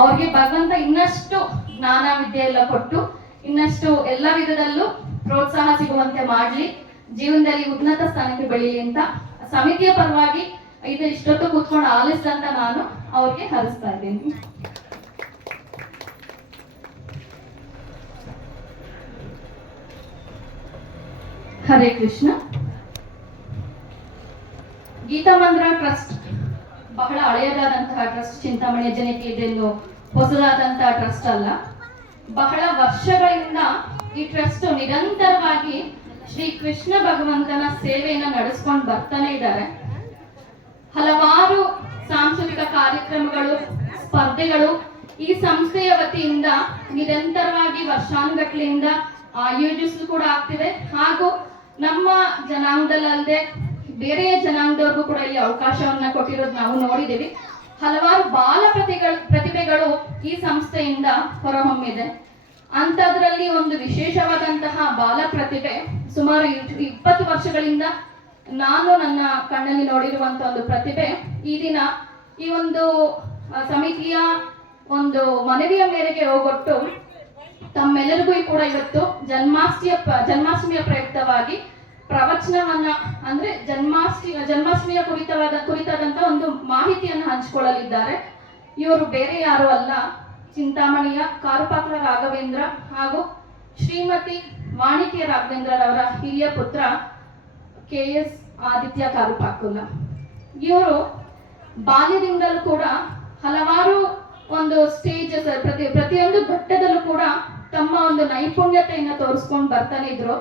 ಅವ್ರಿಗೆ ಭಗವಂತ ಇನ್ನಷ್ಟು ಜ್ಞಾನ ವಿದ್ಯೆ ಎಲ್ಲ ಕೊಟ್ಟು ಇನ್ನಷ್ಟು ಎಲ್ಲ ವಿಧದಲ್ಲೂ ಪ್ರೋತ್ಸಾಹ ಸಿಗುವಂತೆ ಮಾಡ್ಲಿ, ಜೀವನದಲ್ಲಿ ಉನ್ನತ ಸ್ಥಾನಕ್ಕೆ ಬೆಳೀಲಿ ಅಂತ ಸಮಿತಿಯ ಪರವಾಗಿ ಇಷ್ಟೊತ್ತು ಕೂತ್ಕೊಂಡು ಆಲಿಸಿದಂತ ನಾನು ಅವ್ರಿಗೆ ಹರಿಸ್ತಾ ಇದ್ದೀನಿ. ಹರೇ ಕೃಷ್ಣ. ಗೀತಾ ಮಂದಿರ ಟ್ರಸ್ಟ್ ಬಹಳ ಹಳೆಯದಾದಂತಹ ಟ್ರಸ್ಟ್, ಚಿಂತಾಮಣಿಯ ಜನಕ್ಕೆ ಇದೆಂದು ಹೊಸದಾದಂತಹ ಟ್ರಸ್ಟ್ ಅಲ್ಲ. ಬಹಳ ವರ್ಷಗಳಿಂದ ಈ ಟ್ರಸ್ಟ್ ನಿರಂತರವಾಗಿ ಶ್ರೀ ಕೃಷ್ಣ ಭಗವಂತನ ಸೇವೆಯನ್ನು ನಡೆಸ್ಕೊಂಡು ಬರ್ತಾನೆ ಇದ್ದಾರೆ. ಹಲವಾರು ಸಾಂಸ್ಕೃತಿಕ ಕಾರ್ಯಕ್ರಮಗಳು, ಸ್ಪರ್ಧೆಗಳು ಈ ಸಂಸ್ಥೆಯ ವತಿಯಿಂದ ನಿರಂತರವಾಗಿ ವರ್ಷಾನುಗಟ್ಲೆಯಿಂದ ಆಯೋಜಿಸಲು ಕೂಡ ಆಗ್ತಿದೆ. ಹಾಗೂ ನಮ್ಮ ಜನಾಂಗದಲ್ಲದೆ ಬೇರೆ ಜನಾಂಗದವ್ರಿಗೂ ಕೂಡ ಈ ಅವಕಾಶವನ್ನ ಕೊಟ್ಟಿರೋದು ನಾವು ನೋಡಿದ್ದೀವಿ. ಹಲವಾರು ಬಾಲ ಪ್ರತಿಭೆಗಳು ಈ ಸಂಸ್ಥೆಯಿಂದ ಹೊರಹೊಮ್ಮಿದೆ. ಅಂಥದ್ರಲ್ಲಿ ಒಂದು ವಿಶೇಷವಾದಂತಹ ಬಾಲ ಪ್ರತಿಭೆ ಸುಮಾರು 20 ವರ್ಷಗಳಿಂದ ನಾನು ನನ್ನ ಕಣ್ಣಲ್ಲಿ ನೋಡಿರುವಂತಹ ಒಂದು ಪ್ರತಿಭೆ ಈ ದಿನ ಈ ಒಂದು ಸಮಿತಿಯ ಒಂದು ಮನವಿಯ ಮೇರೆಗೆ ಹೋಗೊಟ್ಟು ತಮ್ಮೆಲ್ಲರಿಗೂ ಕೂಡ ಇವತ್ತು ಜನ್ಮಾಷ್ಟಮಿಯ ಪ್ರಯುಕ್ತವಾಗಿ ಪ್ರವಚನವನ್ನ ಅಂದ್ರೆ ಜನ್ಮಾಷ್ಟಮಿಯ ಕುರಿತಾದಂತ ಒಂದು ಮಾಹಿತಿಯನ್ನು ಹಂಚಿಕೊಳ್ಳಲಿದ್ದಾರೆ. ಇವರು ಬೇರೆ ಯಾರು ಅಲ್ಲ, ಚಿಂತಾಮಣಿಯ ಕಾರುಪಾಕ್ಲ ರಾಘವೇಂದ್ರ ಹಾಗೂ ಶ್ರೀಮತಿ ವಾಣಿಕೆ ರಾಘವೇಂದ್ರರವರ ಹಿರಿಯ ಪುತ್ರ KS ಆದಿತ್ಯ ಕಾರುಪಾಕುಲ. ಇವರು ಬಾಲ್ಯದಿಂದಲೂ ಕೂಡ ಹಲವಾರು ಒಂದು ಸ್ಟೇಜಸ್ ಪ್ರತಿಯೊಂದು ಘಟ್ಟದಲ್ಲೂ ಕೂಡ ತಮ್ಮ ಒಂದು ನೈಪುಣ್ಯತೆಯನ್ನು ತೋರಿಸ್ಕೊಂಡು ಬರ್ತಾನೆ ಇದ್ರು.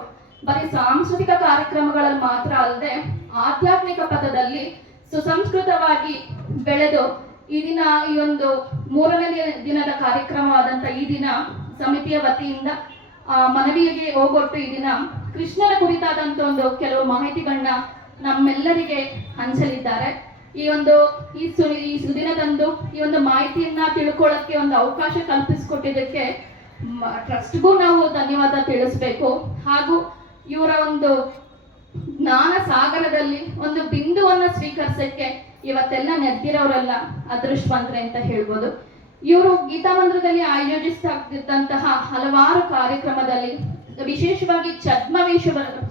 ಬರೀ ಸಾಂಸ್ಕೃತಿಕ ಕಾರ್ಯಕ್ರಮಗಳಲ್ಲಿ ಮಾತ್ರ ಅಲ್ಲದೆ ಆಧ್ಯಾತ್ಮಿಕ ಪಥದಲ್ಲಿ ಸುಸಂಸ್ಕೃತವಾಗಿ ಬೆಳೆದು ಈ ದಿನ ಈ ಒಂದು 3ನೇ ದಿನದ ಕಾರ್ಯಕ್ರಮವಾದಂತ ಈ ದಿನ ಸಮಿತಿಯ ವತಿಯಿಂದ ಮನವಿಗೆ ಹೋಗೊಟ್ಟು ಈ ದಿನ ಕೃಷ್ಣನ ಕುರಿತಾದಂತ ಒಂದು ಕೆಲವು ಮಾಹಿತಿಗಳನ್ನ ನಮ್ಮೆಲ್ಲರಿಗೆ ಹಂಚಲಿದ್ದಾರೆ. ಈ ಸುದಿನದಂದು ಈ ಒಂದು ಮಾಹಿತಿಯನ್ನ ತಿಳ್ಕೊಳ್ಳೋಕೆ ಒಂದು ಅವಕಾಶ ಕಲ್ಪಿಸಿಕೊಟ್ಟಿದ್ದಕ್ಕೆ ಟ್ರಸ್ಟ್ಗೂ ನಾವು ಧನ್ಯವಾದ ತಿಳಿಸ್ಬೇಕು. ಹಾಗೂ ಇವರ ಒಂದು ಜ್ಞಾನ ಸಾಗರದಲ್ಲಿ ಒಂದು ಬಿಂದುವನ್ನ ಸ್ವೀಕರಿಸಕ್ಕೆ ಇವತ್ತೆಲ್ಲ ನೆರೆದಿರೋರೆಲ್ಲ ಅದೃಷ್ಟವಂತರೆ ಅಂತ ಹೇಳ್ಬೋದು. ಇವರು ಗೀತಾ ಮಂದಿರದಲ್ಲಿ ಆಯೋಜಿಸುತ್ತಿದ್ದಂತಹ ಹಲವಾರು ಕಾರ್ಯಕ್ರಮದಲ್ಲಿ ವಿಶೇಷವಾಗಿ ಛದ್ಮವೇಷ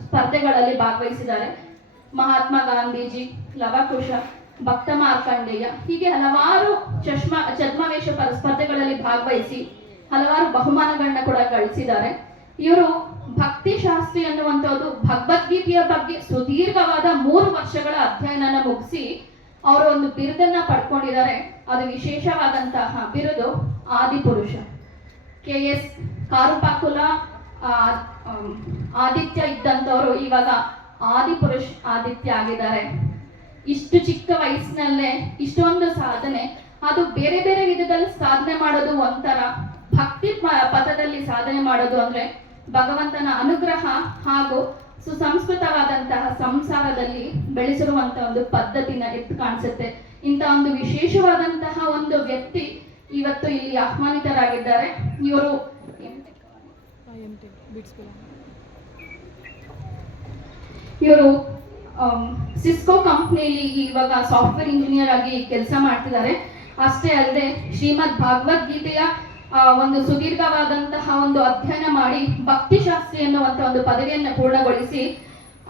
ಸ್ಪರ್ಧೆಗಳಲ್ಲಿ ಭಾಗವಹಿಸಿದ್ದಾರೆ. ಮಹಾತ್ಮ ಗಾಂಧೀಜಿ, ಲವಕುಶ, ಭಕ್ತ ಮಾರ್ಕಂಡೇಯ ಹೀಗೆ ಹಲವಾರು ಛದ್ಮವೇಷ ಸ್ಪರ್ಧೆಗಳಲ್ಲಿ ಭಾಗವಹಿಸಿ ಹಲವಾರು ಬಹುಮಾನಗಳನ್ನ ಕೂಡ ಗಳಿಸಿದ್ದಾರೆ. ಇವರು ಭಕ್ತಿ ಶಾಸ್ತ್ರಿ ಅನ್ನುವಂಥದ್ದು ಭಗವದ್ಗೀತೆಯ ಬಗ್ಗೆ ಸುದೀರ್ಘವಾದ 3 ವರ್ಷಗಳ ಅಧ್ಯಯನ ಮುಗಿಸಿ ಅವರು ಒಂದು ಬಿರುದನ್ನ ಪಡ್ಕೊಂಡಿದ್ದಾರೆ. ಅದು ವಿಶೇಷವಾದಂತಹ ಬಿರುದು ಆದಿಪುರುಷ. KS ಕಾರುಪಾಕುಲ ಆದಿತ್ಯ ಇದ್ದಂಥವ್ರು ಇವಾಗ ಆದಿಪುರುಷ್ ಆದಿತ್ಯ ಆಗಿದ್ದಾರೆ. ಇಷ್ಟು ಚಿಕ್ಕ ವಯಸ್ಸಿನಲ್ಲೇ ಇಷ್ಟೊಂದು ಸಾಧನೆ, ಅದು ಬೇರೆ ಬೇರೆ ವಿಧದಲ್ಲಿ ಸಾಧನೆ ಮಾಡೋದು ಒಂಥರ, ಭಕ್ತಿ ಪಥದಲ್ಲಿ ಸಾಧನೆ ಮಾಡೋದು ಅಂದ್ರೆ ಭಗವಂತನ ಅನುಗ್ರಹ ಹಾಗೂ ಸುಸಂಸ್ಕೃತವಾದಂತಹ ಸಂಸಾರದಲ್ಲಿ ಬೆಳೆಸಿರುವಂತಹ ಒಂದು ಪದ್ಧತಿನ ಎತ್ತು ಕಾಣಿಸುತ್ತೆ. ಇಂಥ ಒಂದು ವಿಶೇಷವಾದಂತಹ ಒಂದು ವ್ಯಕ್ತಿ ಇವತ್ತು ಇಲ್ಲಿ ಆಹ್ವಾನಿತರಾಗಿದ್ದಾರೆ. ಇವರು ಸಿಸ್ಕೋ ಕಂಪ್ನಿಯಲ್ಲಿ ಇವಾಗ ಸಾಫ್ಟ್ವೇರ್ ಇಂಜಿನಿಯರ್ ಆಗಿ ಕೆಲಸ ಮಾಡ್ತಿದ್ದಾರೆ. ಅಷ್ಟೇ ಅಲ್ಲದೆ ಶ್ರೀಮದ್ ಭಗವದ್ಗೀತೆಯ ಒಂದು ಸುದೀರ್ಘವಾದಂತಹ ಒಂದು ಅಧ್ಯಯನ ಮಾಡಿ ಭಕ್ತಿಶಾಸ್ತ್ರಿ ಎನ್ನುವಂತಹ ಒಂದು ಪದವಿಯನ್ನು ಪೂರ್ಣಗೊಳಿಸಿ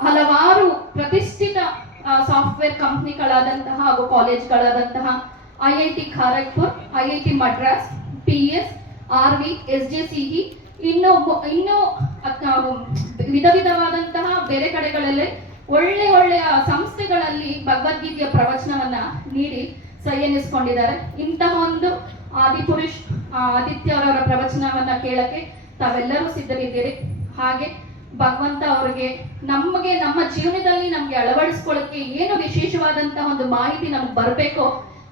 ಹಲವಾರು ಪ್ರತಿಷ್ಠಿತ ಸಾಫ್ಟ್ವೇರ್ ಕಂಪ್ನಿಗಳಾದಂತಹ ಹಾಗೂ ಕಾಲೇಜ್ಗಳಾದಂತಹ IIT Kharagpur, IIT Madras, PS, RV, SJCE ಇನ್ನು ವಿಧವಾದಂತಹ ಬೇರೆ ಕಡೆಗಳಲ್ಲಿ ಒಳ್ಳೆಯ ಸಂಸ್ಥೆಗಳಲ್ಲಿ ಭಗವದ್ಗೀತೆಯ ಪ್ರವಚನವನ್ನ ನೀಡಿ ಸೈ ಎನ್ನಿಸ್ಕೊಂಡಿದ್ದಾರೆ. ಇಂತಹ ಒಂದು ಆದಿಪುರುಷ್ ಆದಿತ್ಯ ಅವರ ಪ್ರವಚನವನ್ನ ಕೇಳಕ್ಕೆ ತಾವೆಲ್ಲರೂ ಸಿದ್ಧರಿದ್ದೀರಿ. ಹಾಗೆ ಭಗವಂತ ಅವರಿಗೆ ನಮ್ಮ ಜೀವನದಲ್ಲಿ ನಮ್ಗೆ ಅಳವಡಿಸ್ಕೊಳ್ಳಕ್ಕೆ ಏನು ವಿಶೇಷವಾದಂತಹ ಒಂದು ಮಾಹಿತಿ ನಮ್ಗೆ ಬರಬೇಕೋ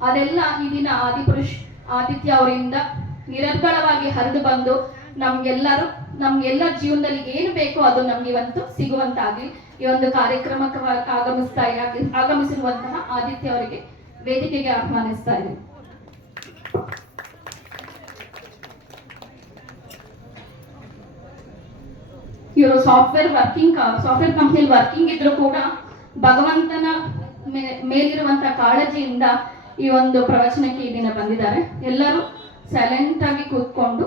ಅದೆಲ್ಲ ಈ ದಿನ ಆದಿಪುರುಷ್ ಆದಿತ್ಯ ಅವರಿಂದ ನಿರರ್ಗಳವಾಗಿ ಹರಿದು ಬಂದು ನಮ್ಗೆಲ್ಲ ಜೀವನದಲ್ಲಿ ಏನು ಬೇಕೋ ಅದು ನಮ್ಗೆ ಇವತ್ತು ಸಿಗುವಂತಾಗ್ಲಿ. ಈ ಒಂದು ಕಾರ್ಯಕ್ರಮಕ್ಕೆ ಆಗಮಿಸಿರುವಂತಹ ಆದಿತ್ಯ ಅವರಿಗೆ ವೇದಿಕೆಗೆ ಆಹ್ವಾನಿಸ್ತಾ ಇದ್ದೀವಿ. ಇವರು ಸಾಫ್ಟ್ವೇರ್ ಕಂಪ್ನಿಯಲ್ಲಿ ವರ್ಕಿಂಗ್ ಇದ್ರು ಕೂಡ ಭಗವಂತನ ಮೇಲಿರುವಂತಹ ಕಾಳಜಿಯಿಂದ ಈ ಒಂದು ಪ್ರವಚನಕ್ಕೆ ಈ ದಿನ ಬಂದಿದ್ದಾರೆ. ಎಲ್ಲರೂ ಸೈಲೆಂಟ್ ಆಗಿ ಕೂತ್ಕೊಂಡು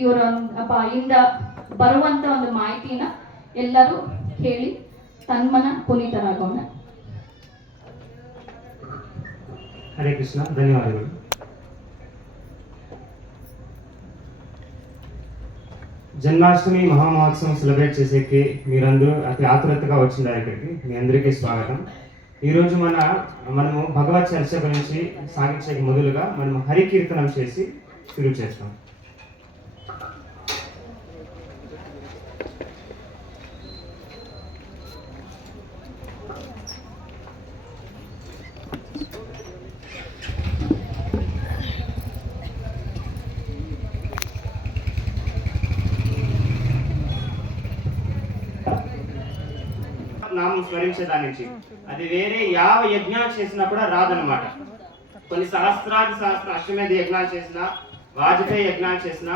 ಇವರ ಬಾಯಿಂದ ಬರುವಂತ ಒಂದು ಮಾಹಿತಿನ ಎಲ್ಲರೂ ಕೇಳಿ ತನ್ಮನ ಪುನೀತರಾಗೋಣ. హరే కృష్ణ, ధన్యవాదాలు. జన్మాష్టమి మహామహోత్సవం సెలబ్రేట్ చేసేకి మీరందరూ అతి ఆతురతగా వచ్చినారు. ఇక్కడికి మీ అందరికీ స్వాగతం. ఈరోజు మనము భగవత్ చర్చ గురించి సాగించే మొదలుగా మనం హరికీర్తనం చేసి శురు చేస్తాం. నామం స్మరించేదాని నుంచి అది వేరే యావ యజ్ఞాలు చేసినా కూడా రాదనమాట. కొన్ని సహస్ర అశ్వమేధ యజ్ఞాలు చేసినా, వాజపేయి యజ్ఞాలు చేసినా,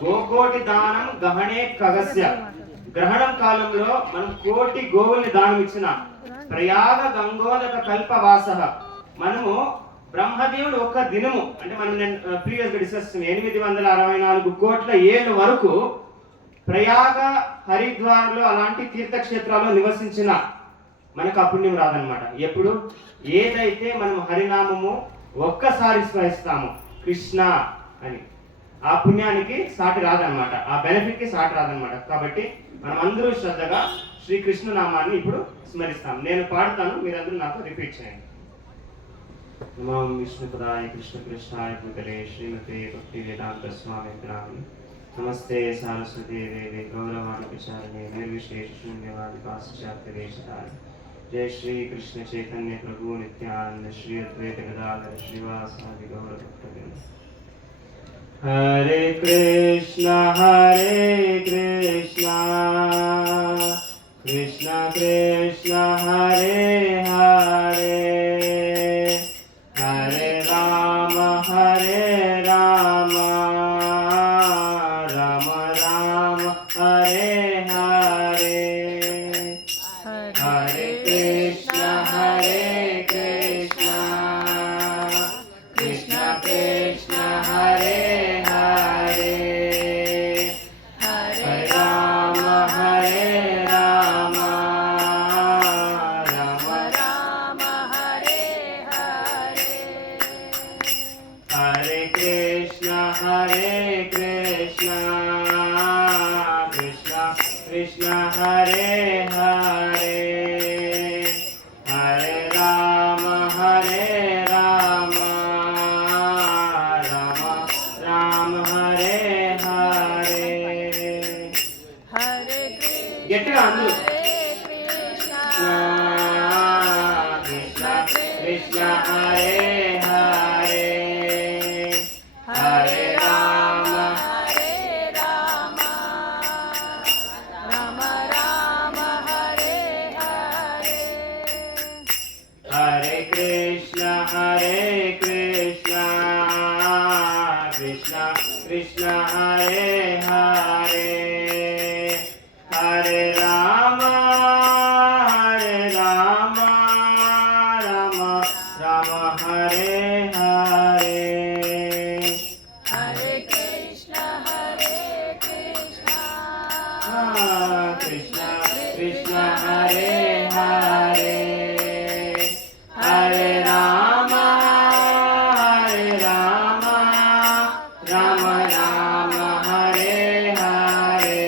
గోకోటి దానం గహనే కగస్య, గ్రహణం కాలంలో మనం కోటి గోవుల్ని దానం ఇచ్చిన, ప్రయాగ గంగోదక కల్పవాస, మనము బ్రహ్మదేవుడు ఒక్క దినము అంటే మనం ప్రీవియస్ గా డిస్కస్ 864 కోట్ల ఏళ్ళ వరకు ప్రయాగ హరిద్వార్లో అలాంటి తీర్థక్షేత్రాల్లో నివసించిన మనకు ఆ పుణ్యం రాదనమాట. ఎప్పుడు ఏదైతే మనం హరినామము ఒక్కసారి స్మరిస్తామో కృష్ణ అని, ఆ పుణ్యానికి సాటి రాదనమాట, ఆ బెనిఫిట్ కి సాటి రాదనమాట. కాబట్టి మనం అందరూ శ్రద్ధగా శ్రీకృష్ణ నామాన్ని ఇప్పుడు స్మరిస్తాం. నేను పాడతాను, మీరందరూ నాతో రిపీట్ చేయండి. నమో విష్ణుపదాయ కృష్ణ కృష్ణాయ భూతలే శ్రీమతే భక్తి వేదాంత స్వామి నామి నమస్తే సారస్వతి దేవి గౌరవాణి విచారణే నిర్విశేష శూన్యవాది పాశ్చాత్య వేషధారి. జయ శ్రీ కృష్ణ చైతన్య ప్రభు నిత్యానంద శ్రీ అద్వైత గదాధర శ్రీవాసాది గౌర భక్తవృంద. హరే కృష్ణ కృష్ణ కృష్ణ హరే హరే, హరే రామ రామ రామ హరే హరే, హరే కృష్ణ కృష్ణ కృష్ణ హరే హరే, హరే రామ రామ రామ హరే హరే, హరే కృష్ణ కృష్ణ కృష్ణ హరే హరే, హరే రామ రామ రామ హరే హరే, హరే గట్టిగా అందరూ కృష్ణ కృష్ణ హరే హరే, హరే రామ హరే కృష్ణ కృష్ణ కృష్ణ హరే హరే, హరే రామ రామ హరే హరే, హరే కృష్ణ కృష్ణ హరే హరే, హరే రామ రామ హరే హరే,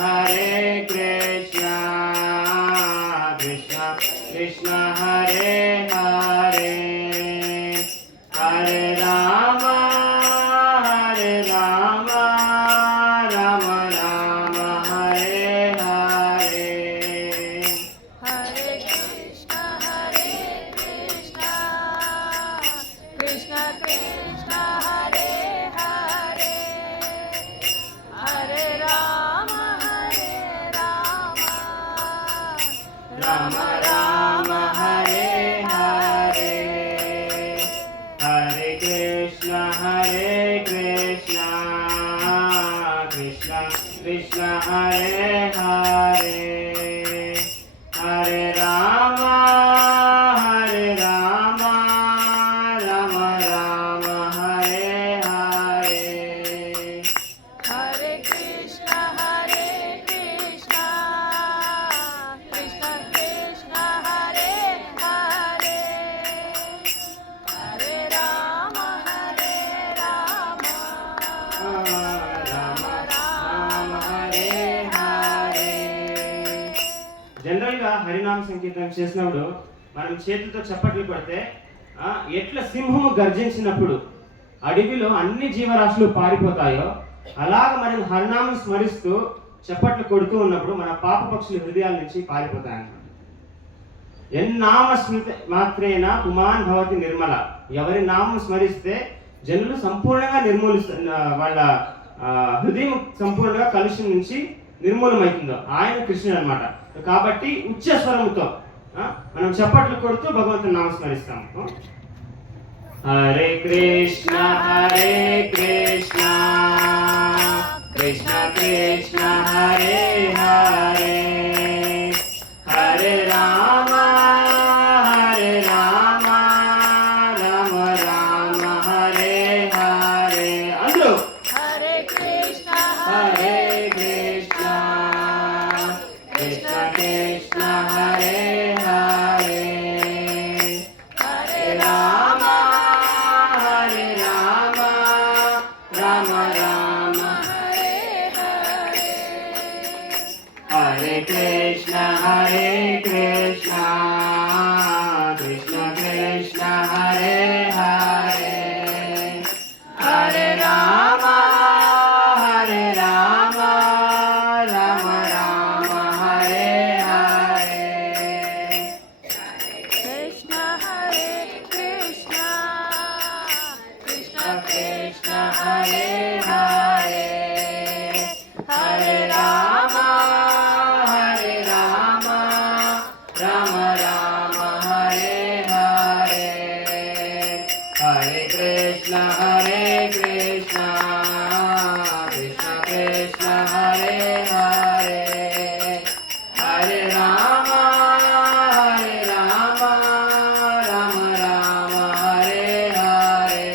హరే కృష్ణ కృష్ణ కృష్ణ హరే హరే, హరే రామ రామ హరే హరే, హరే కృష్ణ కృష్ణ కృష్ణ హరే హరే, హరే రామ రామ హరే హరే, హరే కృష్ణ కృష్ణ కృష్ణ హరే హరే, హరే రామ రామ राम हरे हरे हरे कृष्णा कृष्ण कृष्ण हरे हरे हरे राम రామ రామ హరే హరే. జనరల్ గా హరినామ సంకీర్తనం చేసినప్పుడు మనం చేతులతో చప్పట్లు కొడితే ఎట్లా సింహము గర్జించినప్పుడు అడవిలో అన్ని జీవరాశులు పారిపోతాయో అలాగ మనం హరినామం స్మరిస్తూ చప్పట్లు కొడుతూ ఉన్నప్పుడు మన పాప పక్షుల హృదయాల నుంచి పారిపోతాయన్నమాట. ఎన్నామ స్మృతి మాత్రేన పుమాన్ భవతి నిర్మల. ఎవరి నామం స్మరిస్తే జనులు సంపూర్ణంగా వాళ్ళ హృదయం సంపూర్ణంగా కలుషం నుంచి నిర్మూలమవుతుందో ఆయన కృష్ణుడు అన్నమాట. కాబట్టి ఉచ్చ స్వరముతో మనం చప్పట్లు కొడుతూ భగవంతుని నామం స్మరిస్తాము. హరే కృష్ణ కృష్ణ కృష్ణ హరే హరే హరే రామ రామ రామ హరే హరే. అందరూ हरे कृष्ण కృష్ణ కృష్ణ హరే హరే हरे రామ రామ రామ हरे हरे హరే కృష్ణ కృష్ణ కృష్ణ హరే హరే హరే రామ రామ రామ హరే హరే कृष्ण हरे कृष्ण कृष्ण हरे हरे हरे राम राम राम हरे हरे हरे कृष्ण कृष्ण कृष्ण हरे हरे हरे राम राम हरे हरे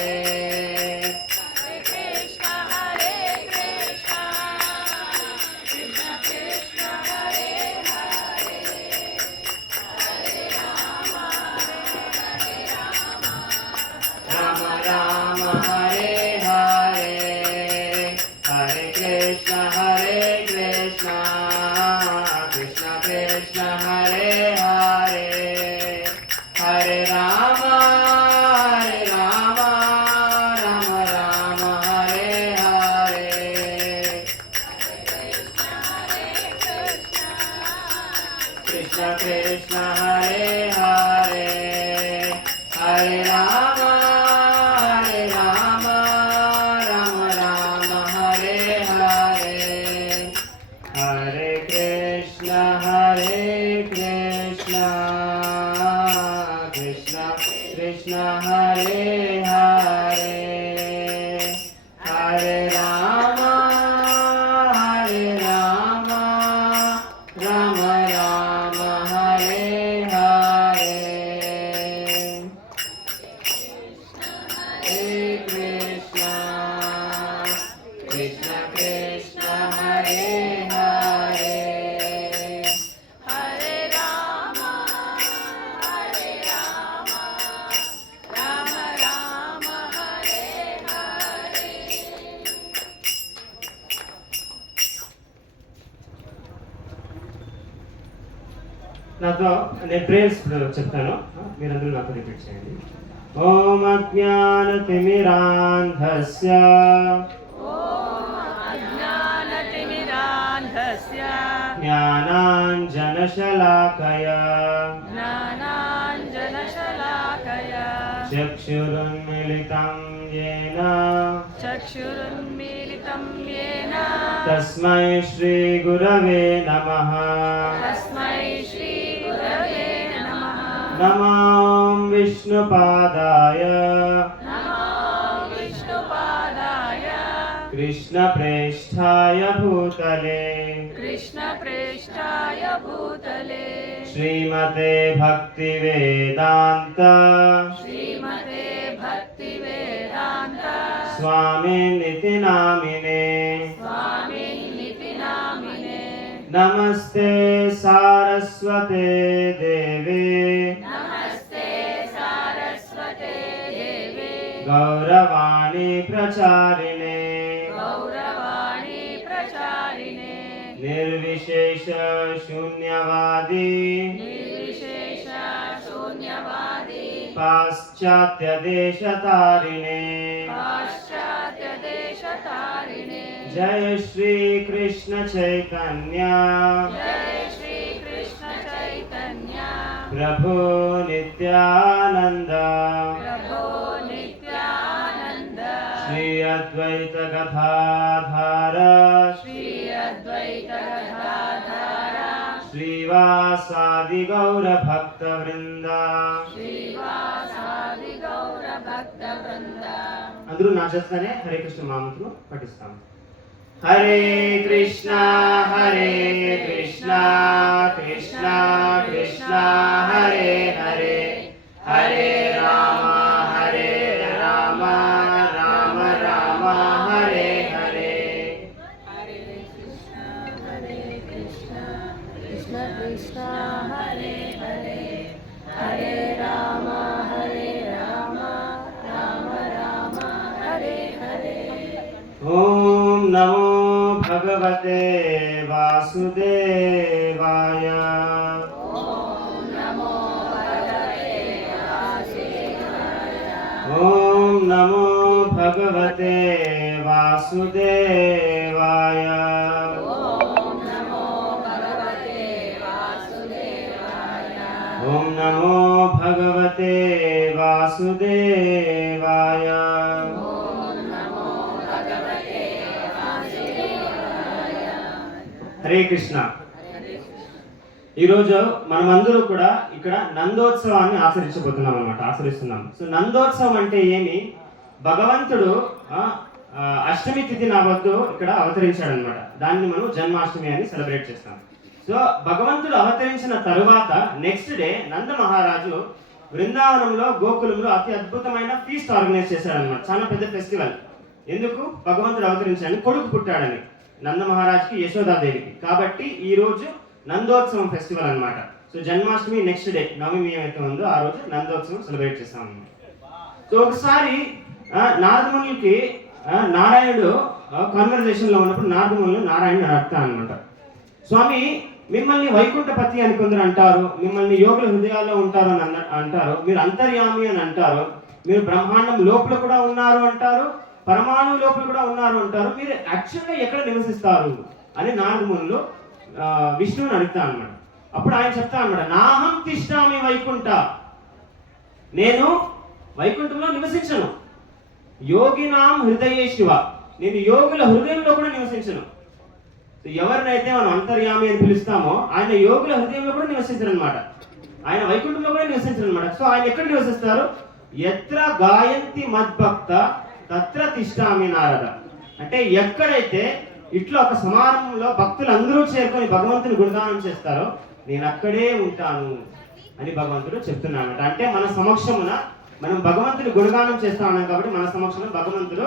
कृष्ण हरे कृष्ण कृष्ण हरे हरे राम हरे हरे हरे कृष्ण कृष्ण कृष्ण हरे हरे हरे राम राम हरे हरे कृष्ण हरे हरे हरे राम राम हरे हरे हरे कृष्ण कृष्ण हरे हरे हरे राम राम हरे हरे हरे कृष्ण कृष्ण हरे हरे हरे राम राम हरे हरे నాతో నేను ప్రేయర్స్ చెప్తాను, మీరందరూ నాతో రిపీట్ చేయండి. ఓం అజ్ఞానతిమిరాంధస్య ज्ञानतिमिरान्धस्य జ్ఞానాంజనశలాకయా ज्ञानाञ्जनशलाकया చక్షురున్మిళితం येन चक्षुरुन्मीलितं येन తస్మై శ్రీ గురవే నమః. तस्मै श्रीगुरवे नमः నమో విష్ణుపాదాయ नमो विष्णुपादाय కృష్ణప్రేష్ఠాయ భూతలే कृष्णप्रेष्ठाय भूतले శ్రీమతే భక్తివేదాంత श्रीमते भक्ति भक्तिवेदान्त स्वामिनिति नामिने स्वामिनिति नामिने नमस्ते सारस्वते देवे नमस्ते सारस्वते देवे गौरवाणी प्रचारिणे गौरवाणी प्रचारिणे निर्विशेष शून्यवादी निर्विशेष शून्यवादी पाश्चात्य देशतारिणे पाश्चात्यदेशतारिणे जय श्री कृष्ण चैतन्य जय श्री कृष्ण चैतन्य प्रभु नित्यानंद प्रभो नित्यानंद श्री अद्वैत गदाधर श्री अद्वैत गदाधर श्रीवासादि गौर भक्त वृंद श्रीवासादि गौर भक्त वृंद అందరూ నా చేతనే హరే కృష్ణ మహామంత్రం పఠిస్తాం. హరే కృష్ణ కృష్ణ కృష్ణ హరే హరే హరే రామ రామ రామ హరే హరే कृष्ण कृष्ण कृष्ण हरे हरे हरे राम राम राम हरे हरे ओम नमो भगवते वासुदेवाय ओम नमो भगवते वासुदेवाय ओम नमो भगवते वासुदेवाय ओम नमो भगवते वासुदेवाय ओम नमो भगवते वासुदेवाय ओम नमो भगवते वासुदेवाय హరే కృష్ణ. ఈరోజు మనమందరూ కూడా ఇక్కడ నందోత్సవాన్ని ఆచరిస్తున్నాం. సో నందోత్సవం అంటే ఏమి? భగవంతుడు అష్టమి తిథి నా వద్దు ఇక్కడ అవతరించాడు అనమాట. దాన్ని మనం జన్మాష్టమి అని సెలబ్రేట్ చేస్తాం. సో భగవంతుడు అవతరించిన తరువాత నెక్స్ట్ డే నంద మహారాజు బృందావనంలో గోకులంలో అతి అద్భుతమైన ఫీస్ట్ ఆర్గనైజ్ చేశాడనమాట. చాలా పెద్ద ఫెస్టివల్. ఎందుకు? భగవంతుడు అవతరించాడని, కొడుకు పుట్టాడని నంద మహారాజ్కి యశోదాదేవికి. కాబట్టి ఈ రోజు నందోత్సవం ఫెస్టివల్ అన్నమాట. So Janmashtami next day Navami ఏమైతే ఉందో ఆ రోజు నందోత్సవం సెలబ్రేట్ చేస్తాం అన్నమాట. సో ఒకసారి నారదమునికి నారాయణుడు కాన్వర్జేషన్ లో ఉన్నప్పుడు నారదములు నారాయణుడు అడుగుతాను అనమాట, స్వామి మిమ్మల్ని వైకుంఠపతి అని కొందరు అంటారు, మిమ్మల్ని యోగుల హృదయాల్లో ఉంటారు అని అంటారు, మీరు అంతర్యామి అని అంటారు, మీరు బ్రహ్మాండం లోపల కూడా ఉన్నారు అంటారు, పరమాణు లోపల కూడా ఉన్నారు అంటారు, మీరు యాక్చువల్గా ఎక్కడ నివసిస్తారు అని నారదములు విష్ణువుని అడుగుతా అన్నమాట. అప్పుడు ఆయన చెప్తా అన్నమాట, నాహం తిష్టామి వైకుంఠ, నేను వైకుంఠంలో నివసించను, యోగినాం హృదయే శివ, నేను యోగుల హృదయంలో కూడా నివసించను. ఎవరినైతే మనం అంతర్యామి అని పిలుస్తామో ఆయన యోగుల హృదయంలో కూడా నివసించరు అనమాట, ఆయన వైకుంఠంలో కూడా నివసించరు అనమాట. సో ఆయన ఎక్కడ నివసిస్తారు? ఎత్ర గాయంతి మద్భక్త తత్ర తిష్టామి నారద. అంటే ఎక్కడైతే ఇట్లా ఒక సమారంభంలో భక్తులు అందరూ చేరుకొని భగవంతుని గుణగానం చేస్తారో నేను అక్కడే ఉంటాను అని భగవంతుడు చెప్తున్నాడు. అంటే మన సమక్షమున మనం భగవంతుని గుణగానం చేస్తా ఉన్నాం కాబట్టి మన సమక్షంలో భగవంతుడు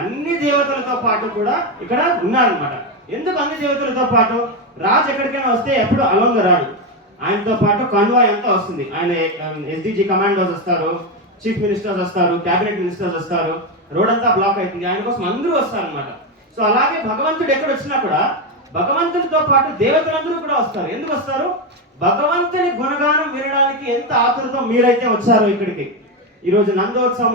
అన్ని దేవతలతో పాటు కూడా ఇక్కడ ఉన్నారనమాట. ఎందుకు అన్ని దేవతలతో పాటు? రాజు ఎక్కడికైనా వస్తే ఎప్పుడు అలోన్గా రాడు, ఆయనతో పాటు కాన్వాయ్ అంతా వస్తుంది. ఆయన ఎస్డిజి కమాండోస్ వస్తారు, చీఫ్ మినిస్టర్స్ వస్తారు, క్యాబినెట్ మినిస్టర్స్ వస్తారు, రోడ్ అంతా బ్లాక్ అవుతుంది, ఆయన కోసం అందరూ వస్తారనమాట. సో అలాగే భగవంతుడు ఎక్కడ వచ్చినా కూడా భగవంతునితో పాటు దేవతలందరూ కూడా వస్తారు. ఎందుకు వస్తారు? భగవంతుని గుణగానం వినడానికి ఎంత ఆతురతో మీరైతే వచ్చారో ఇక్కడికి ఈరోజు నందోత్సవం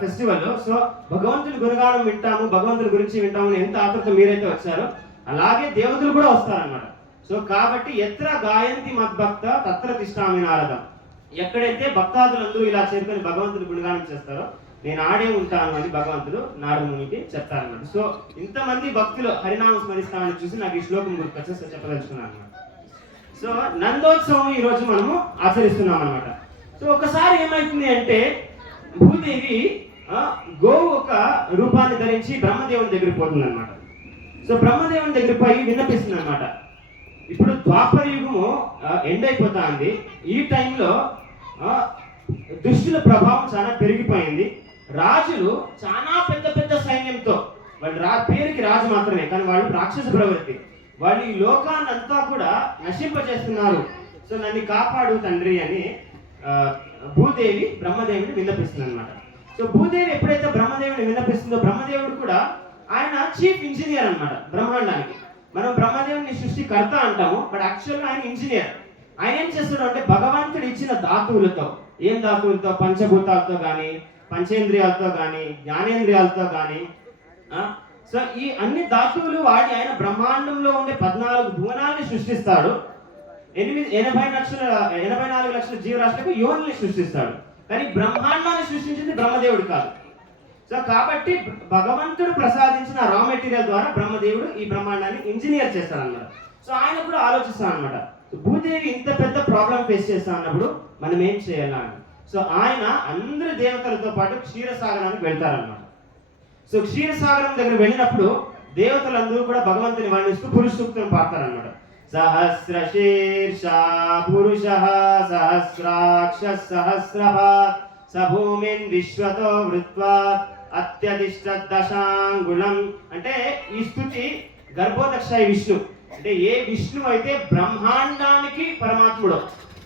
ఫెస్టివల్. సో భగవంతుని గుణగానం వింటాము, భగవంతుని గురించి వింటాము ఎంత ఆతురతో మీరైతే వచ్చారో అలాగే దేవతలు కూడా వస్తారన్నమాట. సో కాబట్టి ఎత్ర గాయంతి మద్భక్త తత్ర తిష్టామి నారద, ఎక్కడైతే భక్తాదులందరూ ఇలా చేరుకొని భగవంతుని గుణగానం చేస్తారో నేను ఆడే ఉంటాను అని భగవంతుడు నారదునికి చెప్తారన్నమాట. సో ఇంతమంది భక్తులు హరినామం స్మరిస్తామని చూసి నాకు ఈ శ్లోకం గుర్తొచ్చి చెప్పదలుచుకున్నాను అనమాట. సో నందోత్సవం ఈ రోజు మనము ఆచరిస్తున్నాం అనమాట. సో ఒకసారి ఏమైతుంది అంటే భూదేవి గోవు ఒక రూపాన్ని ధరించి బ్రహ్మదేవుని దగ్గరికి పోతుంది అనమాట. సో బ్రహ్మదేవుని దగ్గర పోయి విన్నపిస్తుంది అనమాట. ఇప్పుడు ద్వాపర యుగము ఎండ్ అయిపోతా ఉంది. ఈ టైంలో దుష్టుల ప్రభావం చాలా పెరిగిపోయింది, రాజులు చాలా పెద్ద పెద్ద సైన్యంతో, వాళ్ళు పేరుకి రాజు మాత్రమే కానీ వాళ్ళు రాక్షస ప్రవృత్తి, వాళ్ళు ఈ లోకాన్ని అంతా కూడా నశింపజేస్తున్నారు, సో నన్ను కాపాడు తండ్రి అని భూదేవి బ్రహ్మదేవుని విన్నపిస్తుంది అనమాట. సో భూదేవి ఎప్పుడైతే బ్రహ్మదేవుని విన్నపిస్తుందో, బ్రహ్మదేవుడు కూడా ఆయన చీఫ్ ఇంజనీర్ అన్నమాట బ్రహ్మాండానికి. మనం బ్రహ్మదేవుని సృష్టికర్త అంటాము, బట్ యాక్చువల్గా ఆయన ఇంజనీర్. ఆయన ఏం చేస్తాడు అంటే భగవంతుడు ఇచ్చిన ధాతువులతో, ఏం ధాతువులతో, పంచభూతాలతో కానీ, పంచేంద్రియాలతో కానీ, జ్ఞానేంద్రియాలతో కానీ, సో ఈ అన్ని ధాతువులు వాడి ఆయన బ్రహ్మాండంలో ఉండే 14 భువనాల్ని సృష్టిస్తాడు. 84 లక్షల జీవరాశులకు యోనిని సృష్టిస్తాడు. కానీ బ్రహ్మాండాన్ని సృష్టించింది బ్రహ్మదేవుడు కాదు. సో కాబట్టి భగవంతుడు ప్రసాదించిన రా మెటీరియల్ ద్వారా బ్రహ్మదేవుడు ఈ బ్రహ్మాండాన్ని ఇంజనీర్ చేస్తాడన్నమాట. సో ఆయన కూడా ఆలోచిస్తాడు అనమాట, భూదేవి ఇంత పెద్ద ప్రాబ్లం ఫేస్ చేస్తా అన్నప్పుడు మనం ఏం చేయాలా అని. సో ఆయన అందరి దేవతలతో పాటు క్షీరసాగరానికి వెళ్తారన్నమాట. సో క్షీరసాగరం దగ్గర వెళ్ళినప్పుడు దేవతలందరూ కూడా భగవంతుని వర్ణిస్తూ పురుష సూక్తం పాడతారన్నమాట. సహస్ర శీర్ష పురుష సహస్రాక్ష సహస్రపాత్ సభూమిన్ విశ్వతో వృత్వా అత్యధిష్ట దశాంగుళం. అంటే ఈ స్థుతి గర్భోదక్షాయి విష్ణు, అంటే ఏ విష్ణు అయితే బ్రహ్మాండానికి పరమాత్ముడు,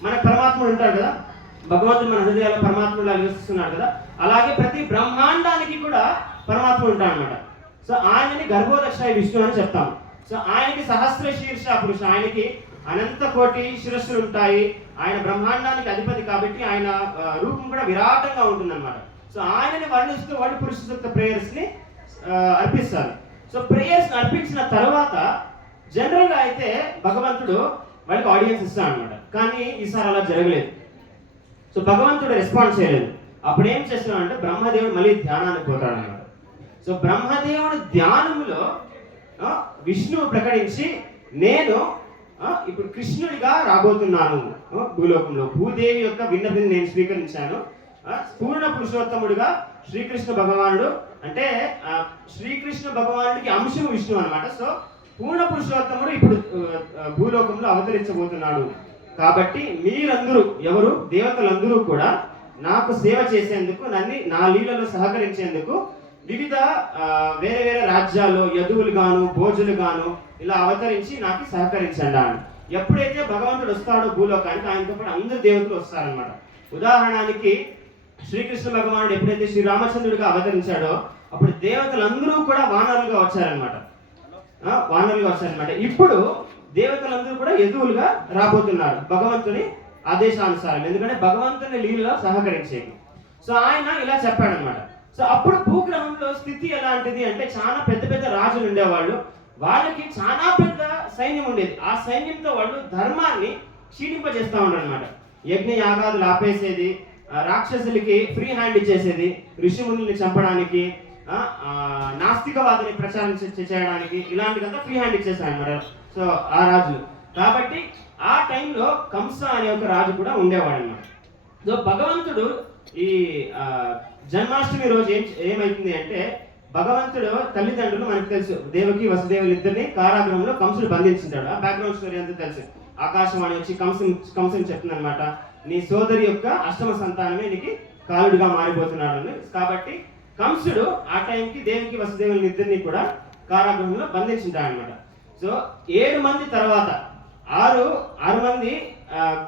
మన పరమాత్ముడు ఉంటాడు కదా, భగవంతుడు మన హృదయాల్లో పరమాత్ముడు నివసిస్తున్నాడు కదా, అలాగే ప్రతి బ్రహ్మాండానికి కూడా పరమాత్ముడు ఉంటాడు అనమాట. సో ఆయనని గర్భోదక్షాయి విష్ణు అని చెప్తాము. సో ఆయనకి సహస్ర శీర్ష పురుష, ఆయనకి అనంత కోటి శిరస్సులు ఉంటాయి, ఆయన బ్రహ్మాండానికి అధిపతి కాబట్టి ఆయన రూపం కూడా విరాటంగా ఉంటుందన్నమాట. సో ఆయనని వర్ణిస్తూ వాళ్ళు పురుష సూక్త ప్రేయర్స్ ని అర్పిస్తారు. సో ప్రేయర్స్ అర్పించిన తర్వాత జనరల్ గా అయితే భగవంతుడు వాళ్ళకి ఆడియన్స్ ఇస్తాడు అనమాట. కానీ ఈసారి అలా జరగలేదు. సో భగవంతుడు రెస్పాన్స్ చేయలేదు. అప్పుడు ఏం చేస్తున్నాడు అంటే బ్రహ్మదేవుడు మళ్ళీ ధ్యానానికి పోతాడు అనమాట. సో బ్రహ్మదేవుడు ధ్యానంలో విష్ణువు ప్రకటించి, నేను ఇప్పుడు కృష్ణుడిగా రాబోతున్నాను భూలోకంలో, భూదేవి యొక్క విన్నతిని నేను స్వీకరించాను, పూర్ణ పురుషోత్తముడిగా శ్రీకృష్ణ భగవానుడు, అంటే శ్రీకృష్ణ భగవానుడికి అంశము విష్ణు అనమాట. సో పూర్ణ పురుషోత్తముడు ఇప్పుడు భూలోకంలో అవతరించబోతున్నాడు. కాబట్టి మీరందరూ ఎవరు, దేవతలందరూ కూడా నాకు సేవ చేసేందుకు, నా లీలలో సహకరించేందుకు వివిధ వేరే వేరే రాజ్యాల్లో యదువులు గాను భోజులు గాను ఇలా అవతరించి నాకు సహకరించండి అని. ఎప్పుడైతే భగవంతుడు వస్తాడో భూలోకానికి, ఆయనతో పాటు అందరు దేవతలు వస్తారనమాట. ఉదాహరణకి శ్రీకృష్ణ భగవానుడు ఎప్పుడైతే శ్రీరామచంద్రుడిగా అవతరించాడో అప్పుడు దేవతలందరూ కూడా వానరులుగా వచ్చారనమాట. ఇప్పుడు దేవతలందరూ కూడా యదువులుగా రాబోతున్నారు భగవంతుని ఆదేశానుసారం, ఎందుకంటే భగవంతుని లీలలో సహకరించేది. సో ఆయన ఇలా చెప్పాడనమాట. సో అప్పుడు భూగ్రహంలో స్థితి ఎలాంటిది అంటే చాలా పెద్ద పెద్ద రాజులు ఉండేవాళ్ళు, వాళ్ళకి చాలా పెద్ద సైన్యం ఉండేది. ఆ సైన్యంతో వాళ్ళు ధర్మాన్ని క్షీణింపజేస్తూ ఉంటారు అనమాట. యజ్ఞ యాగాదులు ఆపేసేది, రాక్షసులకి ఫ్రీ హ్యాండ్ ఇచ్చేసేది, ఋషిమునుల్ని చంపడానికి, నాస్తికవాదిని ప్రచారం చేయడానికి, ఇలాంటిదంతా ఫ్రీ హ్యాండ్ ఇచ్చేసాడు అనమాట. సో ఆ రాజులు కాబట్టి ఆ టైంలో కంస అనే ఒక రాజు కూడా ఉండేవాడు అనమాట. సో భగవంతుడు ఈ జన్మాష్టమి రోజు ఏమైతుంది అంటే భగవంతుడు తల్లిదండ్రులు మనకు తెలుసు, దేవకి వసుదేవులు ఇద్దరిని కారాగృహంలో కంసుడు బంధించుంటాడు. ఆ బ్యాక్గ్రౌండ్ స్టోరీ అంతా తెలుసు. ఆకాశవాణి వచ్చి కంసుని చెప్తుంది అనమాట, నీ సోదరి యొక్క అష్టమ సంతానమే నీకు కాలుడిగా మారిపోతున్నాడు అని. కాబట్టి కంసుడు ఆ టైంకి దేవికి వసుదేవుని ఇద్దరిని కూడా కారాగృహంలో బంధించుంటాడు అనమాట. సో 7 మంది తర్వాత 6 మంది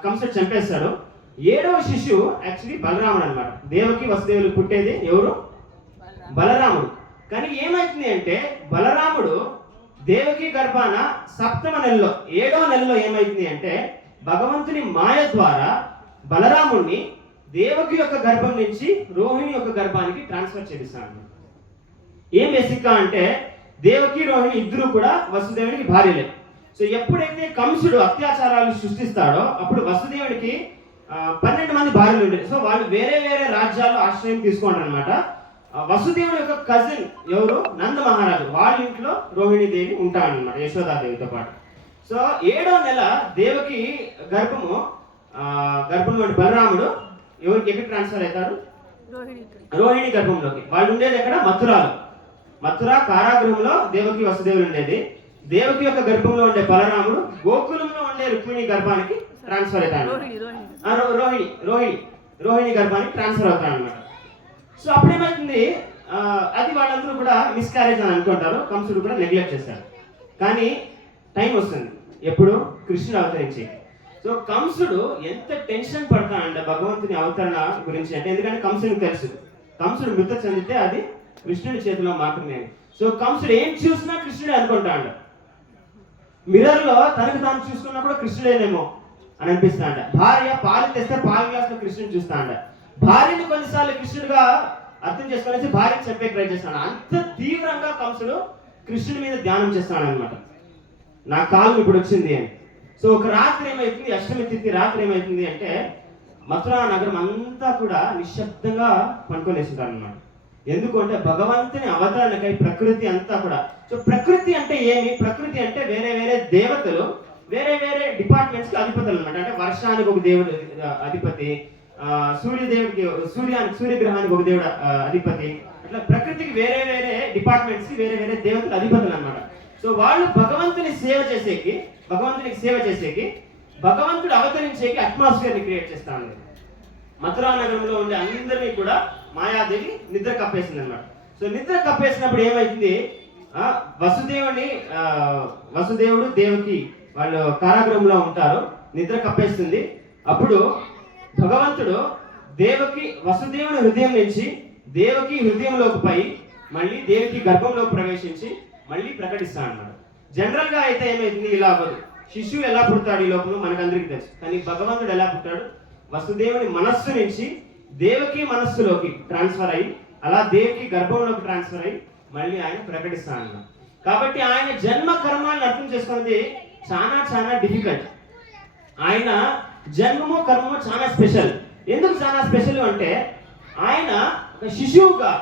కంసుడు చంపేస్తాడు. 7వ శిశువు యాక్చువల్లీ బలరాముడు అనమాట. దేవకి వసుదేవులు పుట్టేది ఎవరు? బలరాముడు. కానీ ఏమైతుంది అంటే బలరాముడు దేవకి గర్భాన 7వ నెలలో 7వ నెలలో ఏమైతుంది అంటే భగవంతుని మాయ ద్వారా బలరాముడిని దేవకి యొక్క గర్భం నుంచి రోహిణి యొక్క గర్భానికి ట్రాన్స్ఫర్ చేపిస్తాడు. ఏం బేసిక్గా అంటే దేవకి రోహిణి ఇద్దరు కూడా వసుదేవునికి భార్యలే. సో ఎప్పుడైతే కంసుడు అత్యాచారాలు సృష్టిస్తాడో అప్పుడు వసుదేవుడికి 12 మంది భార్యలు ఉండేది. సో వాళ్ళు వేరే వేరే రాజ్యాల్లో ఆశ్రయం తీసుకుంటారు అనమాట. వసుదేవుడి యొక్క కజిన్ ఎవరు? నంద మహారాజు, వాళ్ళ ఇంట్లో రోహిణీదేవి ఉంటాడనమాట యశోదాదేవితో పాటు. సో 7వ నెల దేవకి గర్భంలో బలరాముడు ఎవరికి ఎక్కడ ట్రాన్స్ఫర్ అవుతాడు? రోహిణి గర్భంలోకి. వాళ్ళు ఉండేది ఎక్కడ? మథుర కారాగృహంలో దేవకి వసుదేవులు ఉండేది. దేవకి యొక్క గర్భంలో ఉండే బలరాముడు గోకులంలో ఉండే రుక్మిణి గర్భానికి ట్రాన్స్ఫర్ అవుతాడు. రోహిణి గర్భానికి ట్రాన్స్ఫర్ అవుతాడు అనమాట. సో అప్పుడేమవుతుంది, అది వాళ్ళందరూ కూడా మిస్క్యారేజ్ అని అనుకుంటారు, కంసుడు కూడా నెగ్లెక్ట్ చేశారు. కానీ టైం వస్తుంది ఎప్పుడు కృష్ణుడు అవతరించి. సో కంసుడు ఎంత టెన్షన్ పడతాడంటే భగవంతుని అవతరణ గురించి అంటే, ఎందుకంటే కంసుడికి తెలుసు కంసుడు మృత చెందితే అది కృష్ణుడి చేతిలో మాత్రమే. సో కంసుడు ఏం చూసినా కృష్ణుడే అనుకుంటాడు. మిర్రర్ లో తనకు తాను చూసుకున్నప్పుడు కృష్ణుడేనేమో అని అనిపిస్తాండ. భార్య పాలు తెస్తే పాల గ్లాస్ లో కృష్ణుని చూస్తాండ. భార్యని కొన్నిసార్లు కృష్ణుడిగా అర్థం చేసుకునేసి భార్యని చెప్పే ట్రై చేస్తాడు. అంత తీవ్రంగా కంసుడు కృష్ణుడి మీద ధ్యానం చేస్తాడు అనమాట. నా కాలం ఇప్పుడు వచ్చింది అని. సో ఒక రాత్రి ఏమైతుంది, అష్టమి తిథి రాత్రి ఏమైతుంది అంటే మథురా నగరం అంతా కూడా నిశ్శబ్దంగా పనుకొనేస్తుంటారు అనమాట. ఎందుకంటే భగవంతుని అవతరణకై ప్రకృతి అంతా కూడా. సో ప్రకృతి అంటే ఏమి? ప్రకృతి అంటే వేరే వేరే దేవతలు వేరే వేరే డిపార్ట్మెంట్స్ కి అధిపతులు అనమాట. అంటే వర్షానికి ఒక దేవుడు అధిపతి, సూర్యదేవుడికి సూర్యగ్రహానికి ఒక దేవుడు అధిపతి, అట్లా ప్రకృతికి వేరే వేరే డిపార్ట్మెంట్స్ కి వేరే వేరే దేవతలు అధిపతులు అనమాట. సో వాళ్ళు భగవంతునికి సేవ చేసేకి భగవంతుడు అవతరించేకి అట్మాస్ఫియర్ ని క్రియేట్ చేస్తా ఉంది. మథురా నగరంలో ఉండే అందరినీ కూడా మాయాదేవి నిద్ర కప్పేసింది అనమాట. సో నిద్ర కప్పేసినప్పుడు ఏమైంది, వసుదేవుడు దేవకి వాళ్ళు కారాగృహంలో ఉంటారు, నిద్ర కప్పేస్తుంది. అప్పుడు భగవంతుడు వసుదేవుని హృదయం నుంచి దేవకి హృదయంలోకి పై మళ్ళీ దేవకి గర్భంలోకి ప్రవేశించి మళ్ళీ ప్రకటిస్తాడు అన్నమాట. జనరల్ గా అయితే ఏమైతుంది, ఇలా అవ్వదు. శిశువు ఎలా పుడతాడు ఈ లోకంలో మనకందరికీ తెలుసు. కానీ భగవంతుడు ఎలా పుట్టాడు, వసుదేవుని మనస్సు నుంచి దేవకి మనస్సులోకి ట్రాన్స్ఫర్ అయ్యి అలా దేవకి గర్భంలోకి ట్రాన్స్ఫర్ అయ్యి మళ్ళీ ఆయన ప్రకటిస్తాడు. కాబట్టి ఆయన జన్మ కర్మాలను అర్థం చేసుకున్నది చాలా చాలా డిఫికల్ట్. ఆయన జన్మము కర్మము చాలా స్పెషల్. ఎందుకు చాలా స్పెషల్ అంటే ఆయన ఒక శిశువుగా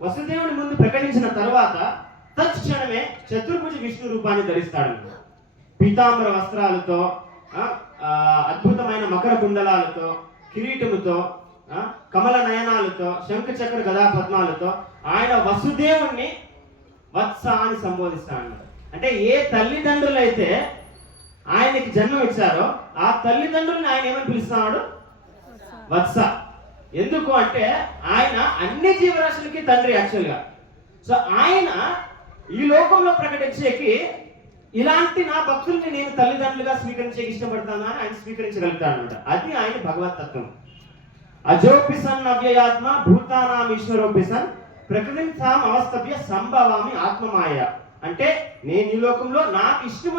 వసుదేవుని ముందు ప్రకటించిన తర్వాత తత్క్షణమే చతుర్భుజ విష్ణు రూపాన్ని ధరిస్తాడు. పీతాంబర వస్త్రాలతో, అద్భుతమైన మకర కుండలాలతో, కిరీటముతో, కమల నయనాలతో, శంఖ చక్ర గదా పద్మాలతో ఆయన వసుదేవుణ్ణి వత్స అని సంబోధిస్తాడు. అంటే ఏ తల్లిదండ్రులు అయితే ఆయనకి జన్మ ఇచ్చారో ఆ తల్లిదండ్రుల్ని ఆయన ఏమని పిలుస్తున్నాడు, వత్స. ఎందుకు అంటే ఆయన అన్ని జీవరాశులకి తండ్రి యాక్చువల్గా. సో ఆయన ఈ లోకంలో ప్రకటించేకి ఇలాంటి నా భక్తుల్ని నేను తల్లిదండ్రులుగా స్వీకరించేకి ఇష్టపడతాను అని ఆయన స్వీకరించగలుగుతాడు అనమాట. అది ఆయన భగవతత్వం. అజోపిసన్ అవ్యయాత్మ భూతానాం ఈశ్వరోపిసన్ ప్రకృతిని తాం అవస్తభ్య సంభవామి ఆత్మమాయ. అంటే నేను ఈ లోకంలో నాకు ఇష్టం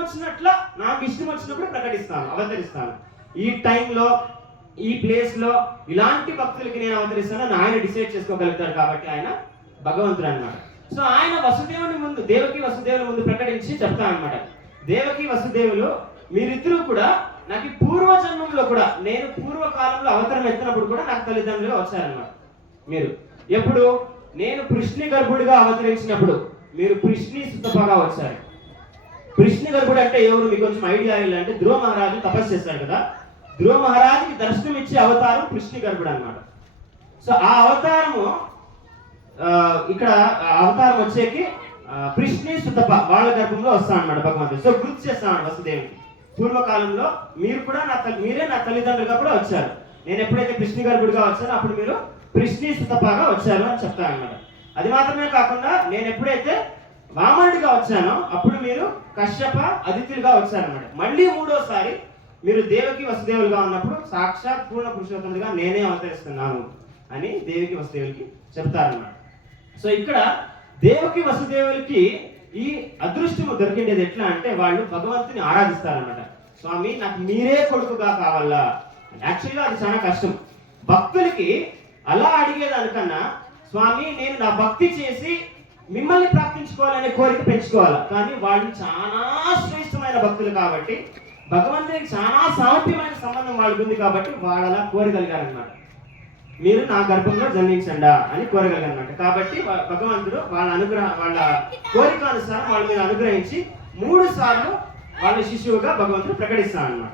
వచ్చినప్పుడు ప్రకటిస్తాను, అవతరిస్తాను. ఈ టైంలో ఈ ప్లేస్ లో ఇలాంటి భక్తులకి నేను అవతరిస్తాను అని ఆయన డిసైడ్ చేసుకోగలుగుతాడు. కాబట్టి ఆయన భగవంతుడు అన్నమాట. సో ఆయన వసుదేవుని ముందు దేవకి వసుదేవుని ముందు ప్రకటించి చెప్తాను అనమాట. దేవకి వసుదేవులు మీరిద్దరూ కూడా నాకు పూర్వజన్మంలో కూడా నేను పూర్వకాలంలో అవతరం ఎత్తినప్పుడు కూడా నాకు తల్లిదండ్రులుగా వచ్చారన్నమాట. మీరు ఎప్పుడు నేను కృష్ణి గర్భుడిగా అవతరించినప్పుడు మీరు కృష్ణి సుతపగా వచ్చారు. కృష్ణి గర్భుడు అంటే ఎవరు మీకు కొంచెం ఐడియా అంటే ధ్రువ మహారాజు తపస్సు చేశాడు కదా, ధ్రువ మహారాజుకి దర్శనం ఇచ్చే అవతారం కృష్ణి గర్భుడు అన్నమాట. సో ఆ అవతారము ఇక్కడ అవతారం వచ్చేకి కృష్ణి సుతప వాళ్ళ గర్భంలో వస్తాను అనమాట భగవంతుడు. సో గుర్తు చేస్తాను వసుదేవునికి, పూర్వకాలంలో మీరే నా తల్లిదండ్రులుగా కూడా వచ్చారు. నేను ఎప్పుడైతే కృష్ణి గర్భుడిగా వచ్చానో అప్పుడు మీరు కృష్ణి సుతపగా వచ్చారు అని చెప్తాను అనమాట. అది మాత్రమే కాకుండా నేను ఎప్పుడైతే వామనుడిగా వచ్చానో అప్పుడు మీరు కశ్యప అదితులుగా వచ్చారన్నమాట. మళ్ళీ మూడోసారి మీరు దేవకి వసుదేవులుగా ఉన్నప్పుడు సాక్షాత్ పూర్ణ పురుషోత్తముడిగా నేనే అవతరిస్తున్నాను అని దేవకి వసుదేవులకి చెప్తారన్నమాట. సో ఇక్కడ దేవకి వసుదేవులకి ఈ అదృష్టము దొరికిండేది ఎట్లా అంటే వాళ్ళు భగవంతుని ఆరాధిస్తారన్నమాట. స్వామి నాకు మీరే కొడుకుగా కావాలా. యాక్చువల్గా అది చాలా కష్టం. భక్తులకి అలా అడిగేదానికన్నా స్వామి నేను నా భక్తి చేసి మిమ్మల్ని ప్రాప్తించుకోవాలనే కోరిక పెంచుకోవాలి. కానీ వాళ్ళు చాలా శ్రేష్టమైన భక్తులు కాబట్టి భగవంతునికి చాలా సామర్థ్యమైన సంబంధం వాళ్ళకు ఉంది కాబట్టి వాళ్ళు అలా కోరగలిగారనమాట. మీరు నా గర్భంలో జన్మించండా అని కోరగలిగారనమాట. కాబట్టి భగవంతుడు వాళ్ళ కోరిక అనుసారం వాళ్ళ మీద అనుగ్రహించి 3 సార్లు వాళ్ళ శిశువుగా భగవంతుడు ప్రకటిస్తారనమాట.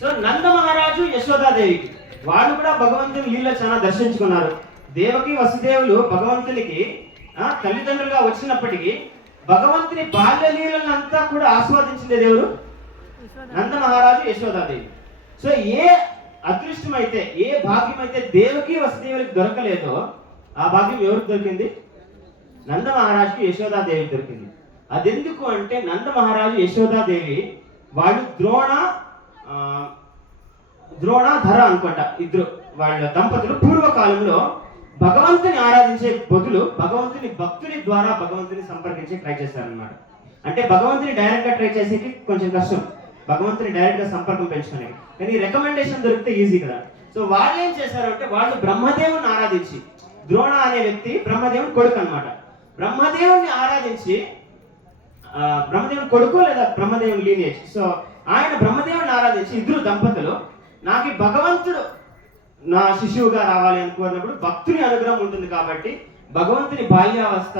సో నంద మహారాజు యశోదాదేవికి వాళ్ళు కూడా భగవంతుని లీల చాలా దర్శించుకున్నారు. దేవకి వసుదేవులు భగవంతునికి తల్లిదండ్రులుగా వచ్చినప్పటికీ భగవంతుని బాల్య లీలనంతా కూడా ఆస్వాదించింది దేవుడు నంద మహారాజు యశోదాదేవి. సో ఏ అదృష్టం అయితే ఏ భాగ్యం అయితే దేవకి వసుదేవులకు దొరకలేదో ఆ భాగ్యం ఎవరికి దొరికింది? నంద మహారాజుకి యశోదాదేవికి దొరికింది. అదెందుకు అంటే నంద మహారాజు యశోదాదేవి వాళ్ళు ద్రోణధర అనుకుంటా, ఇద్దరు వాళ్ళ దంపతులు పూర్వకాలంలో భగవంతుని ఆరాధించే బదులు భగవంతుని భక్తుని ద్వారా భగవంతుని సంపర్కించే ట్రై చేశారనమాట. అంటే భగవంతుని డైరెక్ట్ గా ట్రై చేసేకి కొంచెం కష్టం, భగవంతుని డైరెక్ట్ గా సంపర్కం పెంచుకోనికి. కానీ రికమెండేషన్ దొరికితే ఈజీ కదా. సో వాళ్ళు ఏం చేశారంటే వాళ్ళు బ్రహ్మదేవుని ఆరాధించి, ద్రోణ అనే వ్యక్తి బ్రహ్మదేవుని కొడుకు అనమాట, బ్రహ్మదేవుని ఆరాధించి, బ్రహ్మదేవుని కొడుకు లేదా బ్రహ్మదేవుని లీనియేజ్. సో ఆయన బ్రహ్మదేవుని ఆరాధించి ఇద్దరు దంపతులు నాకు భగవంతుడు నా శిశువుగా రావాలి అనుకున్నప్పుడు భక్తుని అనుగ్రహం ఉంటుంది కాబట్టి భగవంతుని బాల్యావస్థ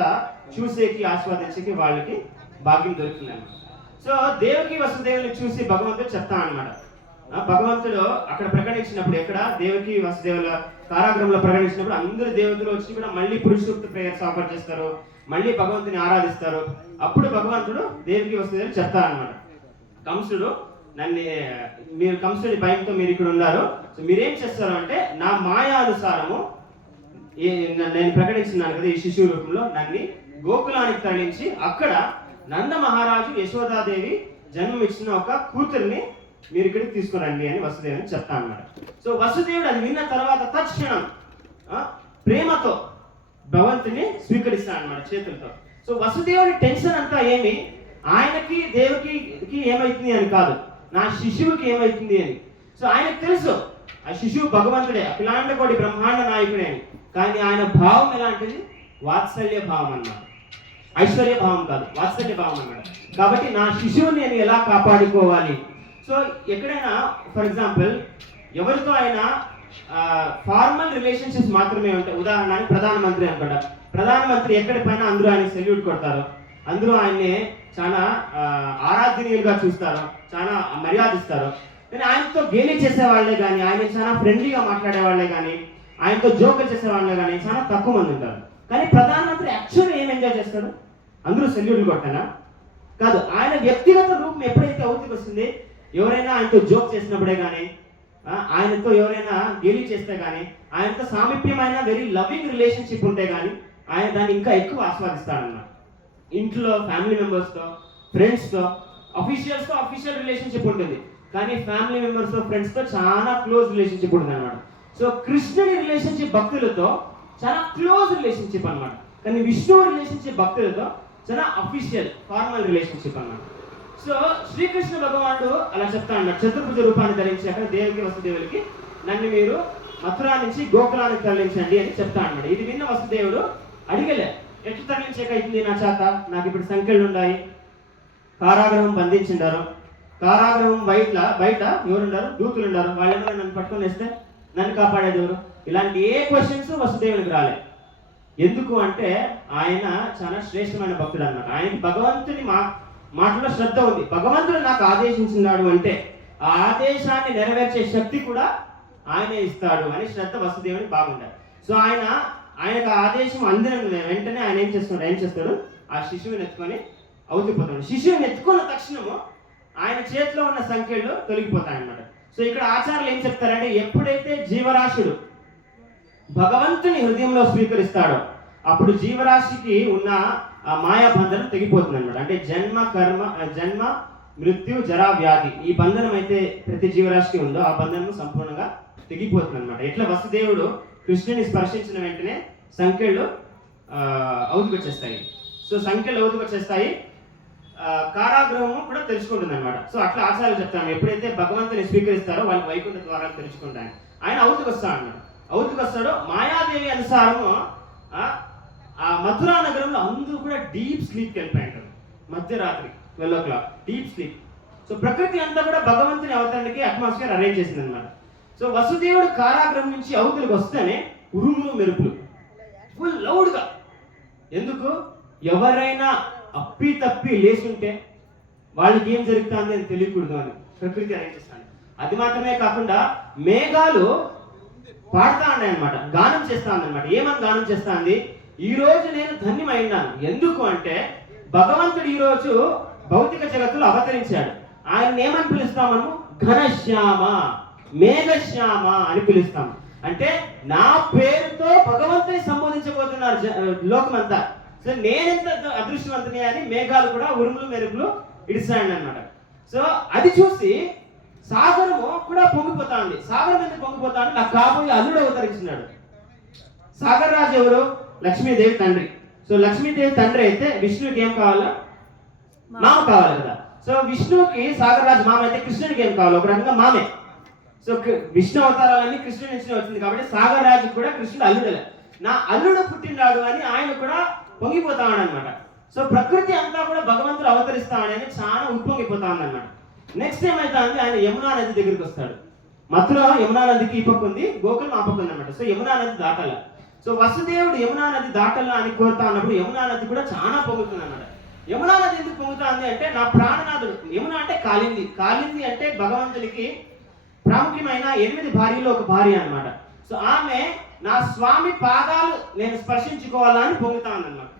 చూసేకి ఆస్వాదించేకి వాళ్ళకి భాగ్యం దొరికింది అన్నమాట. సో దేవకి వసుదేవుని చూసి భగవంతుడు చెప్తా అనమాట. భగవంతుడు అక్కడ ప్రకటించినప్పుడు, ఎక్కడ దేవకి వసుదేవుల కారాగృహంలో ప్రకటించినప్పుడు అందరు దేవతలు వచ్చి కూడా మళ్ళీ పురుషోక్త ప్రేయర్స్ ఆఫర్ చేస్తారు, మళ్ళీ భగవంతుని ఆరాధిస్తారు. అప్పుడు భగవంతుడు దేవకి వసుదేవులు చెప్తా అనమాట, కంసుడు మీరు కంసుడి భయంతో మీరు ఇక్కడ ఉన్నారు, సో మీరేం చేస్తారు అంటే నా మాయానుసారము నేను ప్రకటించినాను కదా ఈ శిశువు రూపంలో, నన్ను గోకులానికి తరలించి అక్కడ నంద మహారాజు యశోదాదేవి జన్మమిచ్చిన ఒక కూతుర్ని మీరు ఇక్కడికి తీసుకురండి అని వసుదేవుని చెప్తా అన్నమాట. సో వసుదేవుడు అది విన్న తర్వాత తక్షణం ప్రేమతో భగవంతుని స్వీకరిస్తాను అన్నమాట చేతులతో. సో వసుదేవుడి టెన్షన్ అంతా ఏమి, ఆయనకి దేవకి ఏమైతుంది అని కాదు, నా శిశువుకి ఏమైతుంది అని. సో ఆయనకు తెలుసు ఆ శిశువు భగవంతుడే, అఖిలాండ కోటి బ్రహ్మాండ నాయకుడే అని. కానీ ఆయన భావం ఎలాంటిది? వాత్సల్య భావం అన్నమాట, ఐశ్వర్య భావం కాదు, వాత్సల్య భావం అన్నమాట. కాబట్టి నా శిశువుని నేను ఎలా కాపాడుకోవాలి. సో ఎక్కడైనా ఫర్ ఎగ్జాంపుల్ ఎవరితో అయినా ఫార్మల్ రిలేషన్షిప్స్ మాత్రమే ఉంటాయి. ఉదాహరణకి ప్రధానమంత్రి అనుకుంటా, ప్రధానమంత్రి ఎక్కడి పైన అందరూ ఆయన సెల్యూట్ కొడతారు, అందరూ ఆయన్ని చాలా ఆరాధనీయులుగా చూస్తారు, చాలా మర్యాదిస్తారు. కానీ ఆయనతో గేలీ చేసే వాళ్ళే కానీ, ఆయన చాలా ఫ్రెండ్లీగా మాట్లాడే వాళ్ళే కానీ, ఆయనతో జోకులు చేసే వాళ్ళే కానీ చాలా తక్కువ మంది ఉంటారు. కానీ ప్రధానమంత్రి యాక్చువల్గా ఏం ఎంజాయ్ చేస్తారు? అందరూ సెల్యూట్లు కొట్టానా? కాదు, ఆయన వ్యక్తిగత రూపం ఎప్పుడైతే అవుతుకి వస్తుంది, ఎవరైనా ఆయనతో జోక్ చేసినప్పుడే కానీ, ఆయనతో ఎవరైనా గేలీ చేస్తే కానీ, ఆయనతో సామీప్యమైన వెరీ లవింగ్ రిలేషన్షిప్ ఉంటే కానీ ఆయన దాన్ని ఇంకా ఎక్కువ ఆస్వాదిస్తాడన్నమాట. ఇంట్లో ఫ్యామిలీ మెంబర్స్తో, ఫ్రెండ్స్తో, అఫీషియల్స్తో అఫీషియల్ రిలేషన్షిప్ ఉంటుంది, కానీ ఫ్యామిలీ మెంబర్స్తో, ఫ్రెండ్స్తో చాలా క్లోజ్ రిలేషన్షిప్ ఉంటుంది అనమాట. సో కృష్ణుడి రిలేషన్షిప్ భక్తులతో చాలా క్లోజ్ రిలేషన్షిప్ అనమాట, కానీ విష్ణువు రిలేషన్షిప్ భక్తులతో చాలా అఫీషియల్ ఫార్మల్ రిలేషన్షిప్ అన్నమాట. సో శ్రీకృష్ణ భగవానుడు అలా చెప్తా అన్నాడు, చతుర్భుజ రూపాన్ని ధరించి అక్కడ దేవకి వసుదేవులకి నన్ను మీరు మథురా నుంచి గోకులానికి తరలించండి అని చెప్తా అన్నాడు. ఇది విన్న వసుదేవుడు అడిగలే, ఎట్లు తరలించేకైతుంది నా చేత, నాకు ఇప్పుడు సంఖ్యలు ఉన్నాయి, కారాగృహం బంధించిండారు, కారాగృహం బయట ఎవరుండారు? దూతులు ఉండారు, వాళ్ళెవరో నన్ను పట్టుకొని వేస్తే నన్ను కాపాడేది ఎవరు? ఇలాంటి ఏ క్వశ్చన్స్ వసుదేవునికి రాలే. ఎందుకు అంటే ఆయన చాలా శ్రేష్టమైన భక్తుడు అన్నమాట. ఆయనకి భగవంతుని మాటలో శ్రద్ధ ఉంది. భగవంతుడు నాకు ఆదేశించినాడు అంటే ఆ ఆదేశాన్ని నెరవేర్చే శక్తి కూడా ఆయనే ఇస్తాడు అని శ్రద్ధ వసుదేవుని బాగుండాలి. సో ఆయనకు ఆదేశం అందిన వెంటనే ఆయన ఏం చేస్తాడు? ఆ శిశువుని ఎత్తుకొని అవుతిపోతాడు. శిశువుని ఎత్తుకున్న తక్షణము ఆయన చేతిలో ఉన్న సంఖ్యలు తొలగిపోతాయన్నమాట. సో ఇక్కడ ఆచార్యులు ఏం చెప్తారంటే, ఎప్పుడైతే జీవరాశుడు భగవంతుని హృదయంలో స్వీకరిస్తాడో అప్పుడు జీవరాశికి ఉన్న ఆ మాయాబంధనం తెగిపోతుంది అనమాట. అంటే జన్మ మృత్యు జరా వ్యాధి ఈ బంధనం అయితే ప్రతి జీవరాశికి ఉందో ఆ బంధనం సంపూర్ణంగా తెగిపోతుంది అనమాట. ఎట్లా వసుదేవుడు కృష్ణుని స్పర్శించిన వెంటనే సంఖ్యలు అవుతుకొచ్చేస్తాయి. సో సంఖ్యలు అవుతుకొచ్చేస్తాయి, కారాగృహము కూడా తెలుసుకుంటుంది అనమాట. సో అట్లా ఆచార్యులు చెప్తాను, ఎప్పుడైతే భగవంతుని స్వీకరిస్తారో వాళ్ళకి వైకుంఠ ద్వారాలు తెలుసుకుంటాను. ఆయన అవుతుకొస్తాడు అన్నాడు. అవుతుకొస్తాడు మాయాదేవి అనుసారము ఆ మథురా నగరంలో అందరూ కూడా డీప్ స్లీప్కి వెళ్ళిపోయింటారు. మధ్యరాత్రి 12 o'clock డీప్ స్లీప్. సో ప్రకృతి అంతా కూడా భగవంతుని అవతరణకి అట్మాస్ఫియర్ అరేంజ్ చేసింది అనమాట. సో వసుదేవుడు కారాగృహం నుంచి అవతలికి వస్తేనే ఉరుములు మెరుపులు ఫుల్ లౌడ్గా. ఎందుకు? ఎవరైనా అప్పి తప్పి లేచుంటే వాళ్ళకి ఏం జరుగుతుంది అని తెలియకూడదు అని ప్రకృతి అరేంజ్ చేస్తాను. అది మాత్రమే కాకుండా మేఘాలు పాడుతా ఉన్నాయి అనమాట, గానం చేస్తా ఉందన్నమాట. ఏమని గానం చేస్తా ఉంది? ఈ రోజు నేను ధన్యమైనాను. ఎందుకు అంటే భగవంతుడు ఈ రోజు భౌతిక జగత్తులో అవతరించాడు. ఆయన ఏమని పిలుస్తాం? మనము ఘనశ్యామ, మేఘశ్యామ అని పిలుస్తాం. అంటే నా పేరుతో భగవంతుని సంబోధించబోతున్నారు లోకమంతా. సో నేనెంత అదృష్టవంతుని అని మేఘాలు కూడా ఉరుములు మెరుపులు ఇడిసాయండి అనమాట. సో అది చూసి సాగరము కూడా పొంగిపోతా ఉంది. సాగరం ఎందుకు పొంగిపోతా ఉంది? నాకు కాబోయే అల్లుడు అవతరించినాడు. సాగర్ రాజు ఎవరు? లక్ష్మీదేవి తండ్రి. సో లక్ష్మీదేవి తండ్రి అయితే విష్ణువుకి ఏం కావాలా? మామ కావాలి కదా. సో విష్ణువుకి సాగర్ రాజు మామ అయితే కృష్ణుడికి ఏం కావాలి? ఒక రకంగా మామే. సో విష్ణు అవతారాలన్నీ కృష్ణుడి నుంచి వచ్చింది కాబట్టి సాగర్ రాజు కూడా కృష్ణుడు అల్లుడలే. నా అల్లుడు పుట్టినాడు అని ఆయన కూడా పొంగిపోతాడు అనమాట. సో ప్రకృతి అంతా కూడా భగవంతుడు అవతరిస్తాడని చాలా ఉప్పొంగిపోతా ఉందన్నమాట. నెక్స్ట్ ఏమైతే ఆయన యమునా నది దగ్గరికి వస్తాడు. మథుర యమునా నదికి ఈ పక్క ఉంది, గోకులం ఆ పక్క ఉంది అనమాట. సో యమునా నది దాటాల. సో వసుదేవుడు యమునా నది దాటాల అని కోరుతా ఉన్నప్పుడు యమునా నది కూడా చాలా పొంగుతుంది అన్నమాట. యమునా నది ఎందుకు పొంగుతుంది అంటే నా ప్రాణనాథుడు. యమున అంటే కాలింది. కాలింది అంటే భగవంతునికి ప్రాముఖ్యమైన 8 భార్యలో ఒక భార్య అన్నమాట. సో ఆమె నా స్వామి పాదాలు నేను స్పర్శించుకోవాలా అని పొంగుతా ఉందన్నమాట.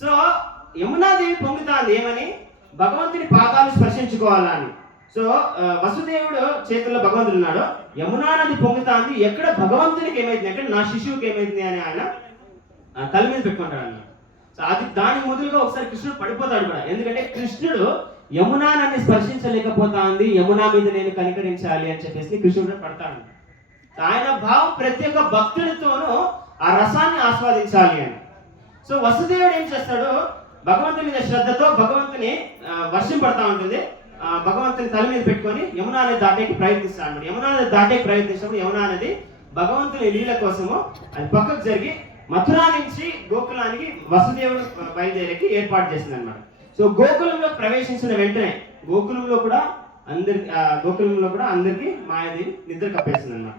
సో యమునాదేవి పొంగుతాంది ఏమని? భగవంతుని పాదాలు స్పర్శించుకోవాలా అని. సో వసుదేవుడు చేతుల్లో భగవంతుడు ఉన్నాడు. యమునా నది పొంగుతాంది. ఎక్కడ భగవంతునికి ఏమైంది అంటే నా శిశువుకి ఏమైంది అని ఆయన తల మీద పెట్టుకుంటాడు అన్నమాట. సో అది దాని మొదలుగా ఒకసారి కృష్ణుడు పడిపోతాడు కూడా. ఎందుకంటే కృష్ణుడు యమునా నన్ను స్పర్శించలేకపోతా ఉంది, యమునా మీద నేను కనికరించాలి అని చెప్పేసి కృష్ణుడు పడతాడు. ఆయన భావం ప్రతి ఒక్క భక్తుడితోనూ ఆ రసాన్ని ఆస్వాదించాలి అని. సో వసుదేవుడు ఏం చేస్తాడు? భగవంతుని మీద శ్రద్ధతో భగవంతుని వర్షం పడతా ఉంటుంది. భగవంతుని తల మీద పెట్టుకొని యమునా నది దాటేకి ప్రయత్నిస్తాడు. యమునా నది దాటేకి ప్రయత్నించినప్పుడు యమునా నది భగవంతుని లీల కోసము అది పక్కకు జరిగి మథురా నుంచి గోకులానికి వసుదేవుడు బయలుదేరికి ఏర్పాటు చేసింది అనమాట. సో గోకులంలో ప్రవేశించిన వెంటనే గోకులంలో కూడా అందరికి మాయాదేవి నిద్ర కప్పేసింది అనమాట.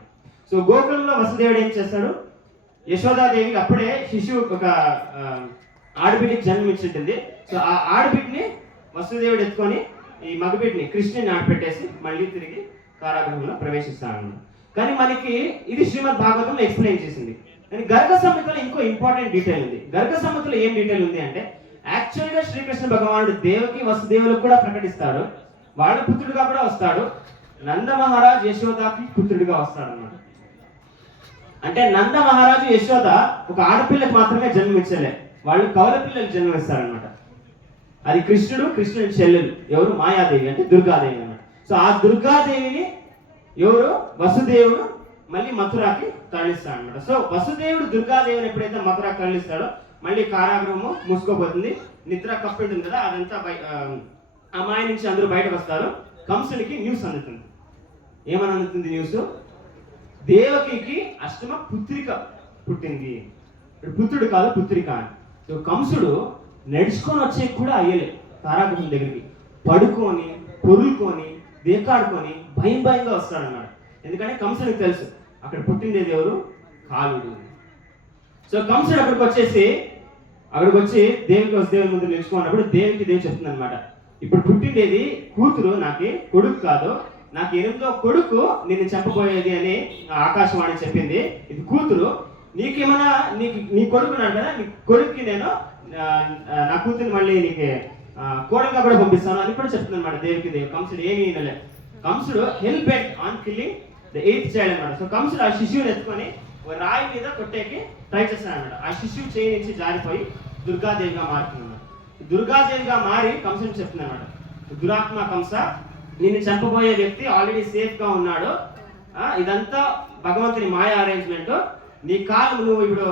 సో గోకులంలో వసుదేవుడు ఏం చేస్తాడు? యశోదాదేవికి అప్పుడే శిశువు ఒక ఆడబిడ్డకి జన్మించింది. సో ఆ ఆడబిడ్డని వసుదేవుడు ఎత్తుకొని ఈ మగబిడ్డని కృష్ణుని ఆడపెట్టేసి మళ్ళీ తిరిగి కారాగృహంలో ప్రవేశిస్తాను. కానీ మనకి ఇది శ్రీమద్ భాగవతంలో ఎక్స్ప్లెయిన్ చేసింది. కానీ గర్గ సంహితలో ఇంకో ఇంపార్టెంట్ డీటెయిల్ ఉంది. గర్గ సంహితలో ఏం డీటెయిల్ ఉంది అంటే యాక్చువల్గా శ్రీకృష్ణ భగవానుడు దేవకి వసుదేవులకు కూడా ప్రకటిస్తాడు. వాళ్ళ పుత్రుడిగా కూడా వస్తాడు. నంద మహారాజ్ యశోదాకి పుత్రుడిగా వస్తాడు అన్నమాట. అంటే నంద మహారాజు యశోద ఒక ఆడపిల్లకి మాత్రమే జన్మించలే, వాళ్ళు కౌల పిల్లలకు జన్మిస్తారనమాట. అది కృష్ణుడి చెల్లెలు ఎవరు? మాయాదేవి అంటే దుర్గాదేవి అన్నమాట. సో ఆ దుర్గాదేవిని ఎవరు? వసుదేవుడు మళ్ళీ మథురాకి తరలిస్తాడు అనమాట. సో వసుదేవుడు దుర్గాదేవిని ఎప్పుడైతే మథురాకి తరలిస్తాడో మళ్ళీ కారాగృహము మూసుకోబోతుంది. నిద్ర కప్పి ఉంటుంది కదా, అదంతా ఆ మాయ నుంచి అందరూ బయటకు వస్తారు. కంసునికి న్యూస్ అందుతుంది. ఏమని అందుతుంది న్యూస్? దేవకికి అష్టమ పుత్రిక పుట్టింది. పుత్రుడు కాదు పుత్రిక అని. సో కంసుడు నడుచుకొని వచ్చే కూడా అయ్యలే. కారాగృహం దగ్గరికి పడుకొని పొరులుకొని దేకాడుకొని భయంగా వస్తాడన్నమాట. ఎందుకంటే కంసుడికి తెలుసు అక్కడ పుట్టిండేది ఎవరు? కాలుడు. సో కంసుడు అక్కడికి వచ్చి దేవికి వసుదేవుని ముందు నిలుచుకున్నప్పుడు దేవి చెప్తుంది అనమాట, ఇప్పుడు పుట్టిండేది కూతురు, నాకి కొడుకు కాదు, నాకు 8వ కొడుకు నిన్ను చెప్పబోయేది అని ఆకాశవాణి చెప్పింది. ఇది కూతురు, నీకేమన్నా నీ కొడుకున్నాడు కదా, నీ కొడుక్కి నేను నా కూతురిని మళ్ళీ నీకు కోడలుగా కూడా పంపిస్తాను అని కూడా చెప్తుంది అనమాట దేవి. కంసుడు ఏమీ వినలే. కంసుడు hell bent on killing the 8th child అనమాట. సో కంసుడు ఆ శిశువుని ఎత్తుకొని రాయి మీద కొట్టేకి ట్రై చేస్తాడు అనమాట. ఆ శిశువు చేయి నుంచి జారిపోయి దుర్గాదేవిగా మారుతుంది అనమాట. దుర్గాదేవిగా మారి కంసుని చెప్తుంది అనమాట, దురాత్మ కంస, నిన్ను చంపబోయే వ్యక్తి ఆల్రెడీ సేఫ్ గా ఉన్నాడు, ఇదంతా భగవంతుని మాయ అరేంజ్మెంట్, నీ కాలు నువ్వు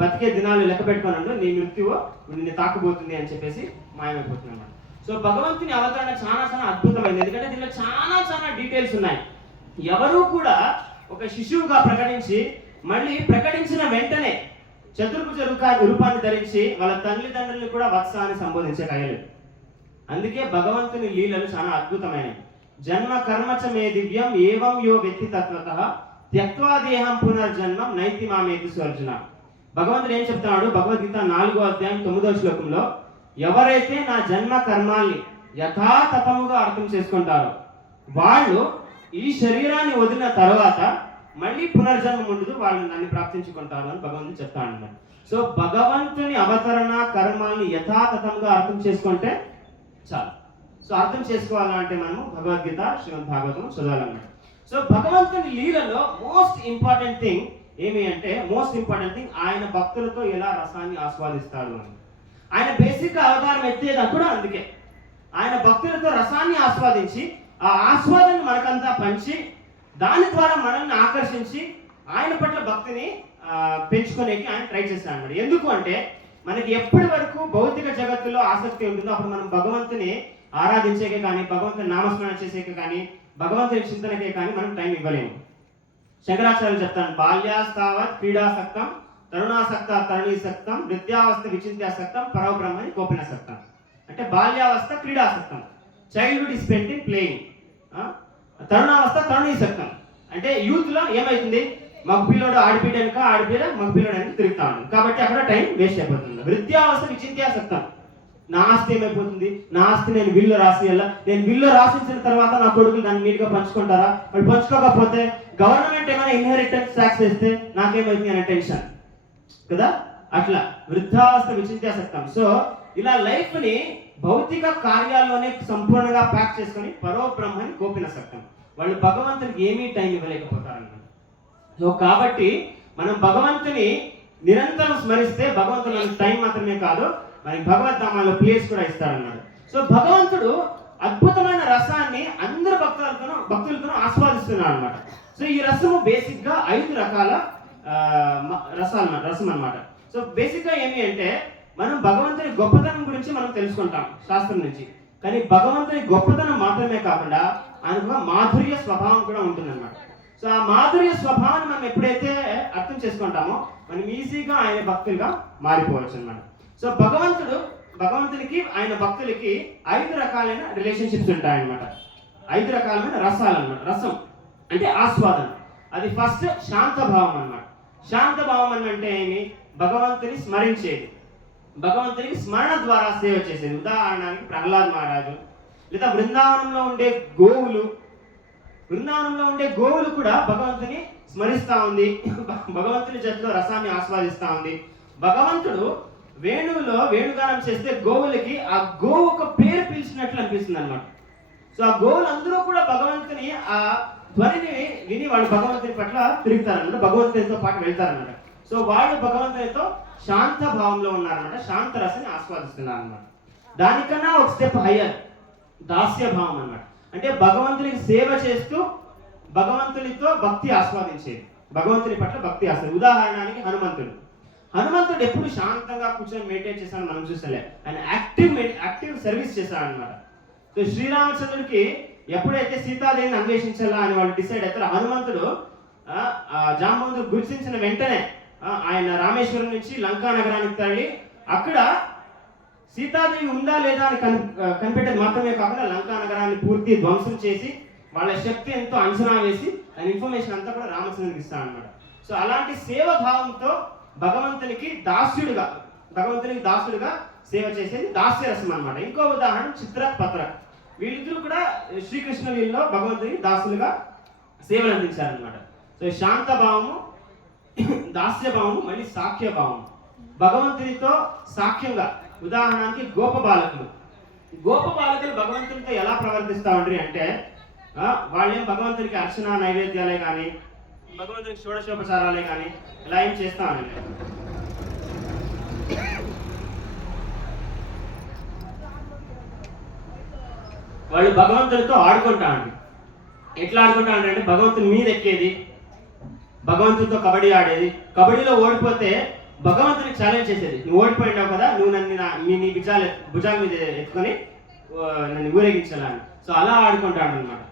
బతికే దినాలు లెక్క పెట్టుకోనండు, నీ మృత్యువు నిన్ను తాకబోతుంది అని చెప్పేసి మాయమైపోతుంది అన్నమాట. సో భగవంతుని అవతరణ చాలా అద్భుతమైంది. ఎందుకంటే దీనిలో చాలా డీటెయిల్స్ ఉన్నాయి. ఎవరు కూడా ఒక శిశువుగా ప్రకటించి మళ్ళీ ప్రకటించిన వెంటనే చతుర్భుజ రూపాన్ని ధరించి వాళ్ళ తల్లిదండ్రులను కూడా వత్స అని సంబోధించే కయ్యలేదు. అందుకే భగవంతుని లీలలు చాలా అద్భుతమైనవి. జన్మ కర్మచ మే దివ్యం ఏవం యో వ్యక్తి తత్వతః త్యక్త్వా దేహం పునర్జన్మం నైతి మామేతి స్వర్జున. భగవంతుడు ఏం చెప్తున్నాడు? భగవద్గీత 4వ అధ్యాయం 9వ శ్లోకంలో, ఎవరైతే నా జన్మ కర్మాల్ని యథాతథముగా అర్థం చేసుకుంటారో వాళ్ళు ఈ శరీరాన్ని వదిలిన తర్వాత మళ్ళీ పునర్జన్మం ఉండదు, వాళ్ళు నన్ను ప్రాప్తించుకుంటారు అని భగవంతుడు చెప్తాడు అన్నమాట. సో భగవంతుని అవతరణ కర్మాల్ని యథాతథంగా అర్థం చేసుకుంటే చాలు. సో అర్థం చేసుకోవాలంటే మనము భగవద్గీత శ్రీమద్ భాగవతం చదవాలన్నమాట. సో భగవంతుని లీలలో మోస్ట్ ఇంపార్టెంట్ థింగ్ ఏమి అంటే ఆయన భక్తులతో ఎలా రసాన్ని ఆస్వాదిస్తాడు అని. ఆయన బేసిక్ అవతారం ఎత్తేటప్పుడు అందుకే ఆయన భక్తులతో రసాన్ని ఆస్వాదించి ఆ ఆస్వాదాన్ని మనకంతా పంచి దాని ద్వారా మనల్ని ఆకర్షించి ఆయన పట్ల భక్తిని పెంచుకోనేకి ఆయన ట్రై చేస్తాడు అన్నమాట. ఎందుకు అంటే మనకి ఎప్పటి వరకు భౌతిక జగత్తులో ఆసక్తి ఉంటుందో అప్పుడు మనం భగవంతుని ఆరాధించేకే కానీ, భగవంతుని నామస్మరణ చేసేకే కానీ, భగవంతుని చింతనకే కానీ మనం టైం ఇవ్వలేము. శంకరాచార్యులు చెప్తాను, బాల్యాస్తావత్ క్రీడాసక్తం, తరుణాసక్త తరుణీసక్తం, విద్యావస్థ విచింత్యాసక్తం, పరబ్రహ్మని కోపినాసక్తం. అంటే బాల్యావస్థ క్రీడాసక్తం, childhood is spent in playing. తరుణావస్థ తరుణీసక్తం అంటే యూత్ లో ఏమైతుంది, మగపిల్లోడు ఆడిపిడనుక ఆడిపిడ మగపిల్లోడు అని తిరుగుతా ఉంటుంది, కాబట్టి అక్కడ టైం వేస్ట్ అయిపోతుంది. విద్యావస్థ విచింత్యాసక్తం, నా ఆస్తి ఏమైపోతుంది, నా ఆస్తి నేను విల్లు రాసియాలా, నేను విల్లు రాసించిన తర్వాత నా కొడుకులు దాన్ని నీట్గా పంచుకుంటారా, వాళ్ళు పంచుకోకపోతే గవర్నమెంట్ ఏమైనా ఇన్హెరిటెన్స్ ట్యాక్స్ వేస్తే నాకేమైంది అనే టెన్షన్ కదా. అట్లా వృద్ధావస్థ విచింత్యాసక్తం. సో ఇలా లైఫ్ ని భౌతిక కార్యాల్లోనే సంపూర్ణంగా ప్యాక్ చేసుకొని పరోబ్రహ్మని కోపినాసక్తం, వాళ్ళు భగవంతునికి ఏమీ టైం ఇవ్వలేకపోతారన్నమాట. సో కాబట్టి మనం భగవంతుని నిరంతరం స్మరిస్తే భగవంతుడు మనకి టైం మాత్రమే కాదు, మనకి భగవద్ధామాలో ప్లేస్ కూడా ఇస్తారన్నమాట. సో భగవంతుడు అద్భుతమైన రసాన్ని అందరు భక్తులతో ఆస్వాదిస్తున్నాడు అనమాట. సో ఈ రసము బేసిక్ గా 5 రకాల రసం అన్నమాట. సో బేసిక్ గా ఏమి అంటే మనం భగవంతుని గొప్పతనం గురించి మనం తెలుసుకుంటాం శాస్త్రం నుంచి, కానీ భగవంతుని గొప్పతనం మాత్రమే కాకుండా ఆయనకు మాధుర్య స్వభావం కూడా ఉంటుందన్నమాట. సో ఆ మాధుర్య స్వభావాన్ని మనం ఎప్పుడైతే అర్థం చేసుకుంటామో మనం ఈజీగా ఆయన భక్తులుగా మారిపోవచ్చు అన్నమాట. సో భగవంతునికి ఆయన భక్తులకి 5 రకాలైన రిలేషన్షిప్స్ ఉంటాయన్నమాట. 5 రకాలైన రసాలు అన్నమాట. రసం అంటే ఆస్వాదన. అది ఫస్ట్ శాంతభావం అన్నమాట. శాంతభావం అంటే ఏమి, భగవంతుని స్మరించేది, భగవంతునికి స్మరణ ద్వారా సేవ చేసేది. ఉదాహరణకి ప్రహ్లాద్ మహారాజు, లేదా బృందావనంలో ఉండే గోవులు కూడా భగవంతుని స్మరిస్తా ఉంది, భగవంతుని జట్టులో రసాన్ని ఆస్వాదిస్తా ఉంది. భగవంతుడు వేణుగానం చేస్తే గోవులకి ఆ గోవు ఒక పేరు పిలిచినట్లు అనిపిస్తుంది అనమాట. సో ఆ గోవులు అందరూ కూడా భగవంతుని ఆ ధ్వనిని విని వాళ్ళు భగవంతుని పట్ల తిరుగుతారన్నమాట, భగవంతునితో పాటు వెళ్తారన్నమాట. సో వాళ్ళు భగవంతునితో శాంత భావంలో ఉన్నారన్నమాట, శాంత రసాన్ని ఆస్వాదిస్తున్నారు అన్నమాట. దానికన్నా ఒక స్టెప్ హయ్యర్ దాస్య భావం అన్నమాట. అంటే భగవంతునికి సేవ చేస్తూ భగవంతునితో భక్తి ఆస్వాదించేది, భగవంతుని పట్ల భక్తి ఆస్వాది. ఉదాహరణకి హనుమంతుడు ఎప్పుడు శాంతంగా కూర్చొని మెడిటేట్ చేశాను మనం చూసలే, ఆయన యాక్టివ్ సర్వీస్ చేశాడు అనమాట. సో శ్రీరామచంద్రుడికి ఎప్పుడైతే సీతాదేవిని అన్వేషించాలా అని వాళ్ళు డిసైడ్ అవుతారో, హనుమంతుడు జాంబవంతుడు గుర్తించిన వెంటనే ఆయన రామేశ్వరం నుంచి లంకా నగరానికి తరలి అక్కడ సీతాదేవి ఉందా లేదా అని కనిపెట్టేది మాత్రమే కాకుండా లంకా నగరాన్ని పూర్తి ధ్వంసం చేసి వాళ్ళ శక్తి ఎంతో అంచనా వేసి దాని ఇన్ఫర్మేషన్ అంతా కూడా రామచంద్రుడికి ఇస్తాడు అనమాట. సో అలాంటి సేవ భావంతో భగవంతునికి దాసుడుగా సేవ చేసేది దాస్యరసం అనమాట. ఇంకో ఉదాహరణ చిత్రక్ పత్రక్, వీళ్ళిద్దరూ కూడా శ్రీకృష్ణ లీలలో భగవంతుని దాసులుగా సేవలు అందించారనమాట. సో శాంత భావము, దాస్య భావము, మళ్ళీ సాఖ్య భావము. భగవంతునితో సాఖ్యంగా, ఉదాహరణకి గోప బాలకులు భగవంతునితో ఎలా ప్రవర్తిస్తా ఉంటారు అంటే వాళ్ళేం భగవంతునికి అర్చన నైవేద్యాలే కానీ, భగవంతునికి షోడశోపచారాలే కానీ ఇలా ఏం చేస్తా ఉండండి. వాళ్ళు భగవంతునితో ఆడుకుంటాండి. ఎట్లా ఆడుకుంటాండి అంటే భగవంతుని మీద ఎక్కేది, భగవంతునితో కబడ్డీ ఆడేది, కబడ్డీలో ఓడిపోతే భగవంతునికి ఛాలెంజ్ చేసేది, నువ్వు ఓడిపోయినావు కదా, నువ్వు నన్ను నీ భుజాల మీద ఎత్తుకొని నన్ను ఊరేగించాలని. సో అలా ఆడుకుంటాడు అనమాట.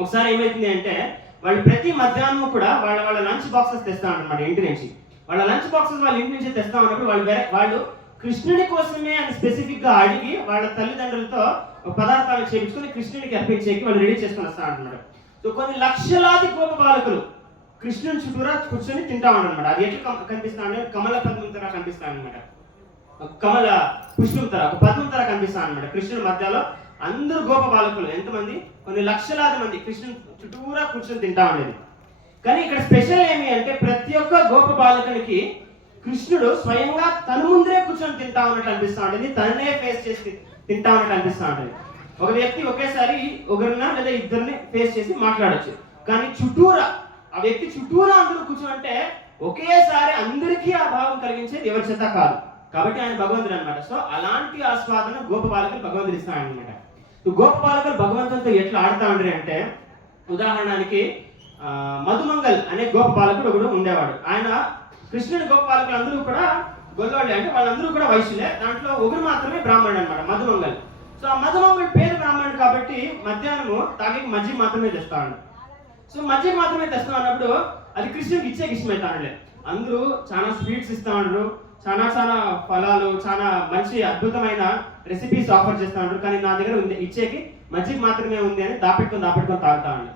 ఒకసారి ఏమైతుంది అంటే వాళ్ళు ప్రతి మధ్యాహ్నం కూడా వాళ్ళ లంచ్ బాక్సెస్ తెస్తా అనమాట ఇంటి నుంచి. వాళ్ళ లంచ్ బాక్సెస్ వాళ్ళ ఇంటి నుంచి తెస్తా ఉన్నప్పుడు వాళ్ళు కృష్ణుని కోసమే అని స్పెసిఫిక్ గా అడిగి వాళ్ళ తల్లిదండ్రులతో పదార్థాలు చేయించుకొని కృష్ణునికి అర్పించేకి వాళ్ళు రెడీ చేసుకొని వస్తా అంటున్నారు. సో కొన్ని లక్షలాది గోప బాలకులు కృష్ణుని చుట్టూరా కూర్చొని తింటా ఉన్నారనమాట. అది ఎట్లా కనిపిస్తా అంటే కమల పద్మం తర కనిపిస్తాను అనమాట, కమల పుష్పం తర, ఒక పద్మం తర కనిపిస్తాను అనమాట. కృష్ణుని మధ్యలో అందరూ గోప బాలకులు ఎంతమంది, కొన్ని లక్షలాది మంది కృష్ణుని చుట్టూరా కూర్చొని తింటా ఉండేది. కానీ ఇక్కడ స్పెషల్ ఏమి అంటే ప్రతి ఒక్క గోప బాలకునికి కృష్ణుడు స్వయంగా తన ముందరే కూర్చొని తింటా ఉన్నట్టు అనిపిస్తా ఉంటుంది, తననే ఫేస్ చేసి తింటా ఉన్నట్టు అనిపిస్తా ఉంటుంది. ఒక వ్యక్తి ఒకేసారి ఒకరిన లేదా ఇద్దరిని ఫేస్ చేసి మాట్లాడచ్చు, కానీ చుట్టూరా ఆ వ్యక్తి చుట్టూరా అందరూ కూర్చోంటే ఒకేసారి అందరికీ ఆ భావం కలిగించేది ఎవరి చేత కాదు. కాబట్టి ఆయన భగవంతుడు అనమాట. సో అలాంటి ఆస్వాదన గోపబాలకులు భగవంతుడు ఇస్తాడనమాట. గోపబాలకులు భగవంతునితో ఎట్లా ఆడుతా ఉండ్రి అంటే, ఉదాహరణకి మధుమంగల్ అనే గోపబాలకుడు ఒకడు ఉండేవాడు. ఆయన కృష్ణుని గోపబాలకులు అందరూ కూడా గొల్లోళ్ళే, అంటే వాళ్ళందరూ కూడా వైశ్యులే. దాంట్లో ఒకరు మాత్రమే బ్రాహ్మణుడు అనమాట, మధుమంగల్. సో ఆ మధుమంగల్ పేరు బ్రాహ్మణుడు కాబట్టి మధ్యాహ్నము తాగి మజ్జిగ మాత్రమే తెస్తాడు. సో మజ్జిగ మాత్రమే తెస్తా అన్నప్పుడు అది కృష్ణుడికి ఇచ్చే ఇష్టమవుతానులే. అందరూ చాలా స్వీట్స్ ఇస్తా ఉండరు, చాలా ఫలాలు, చాలా మంచి అద్భుతమైన రెసిపీస్ ఆఫర్ చేస్తా ఉంటారు. కానీ నా దగ్గర ఉంది ఇచ్చేకి మజ్జిగ మాత్రమే ఉంది అని దాపెట్టుకొని తాగుతా ఉండే.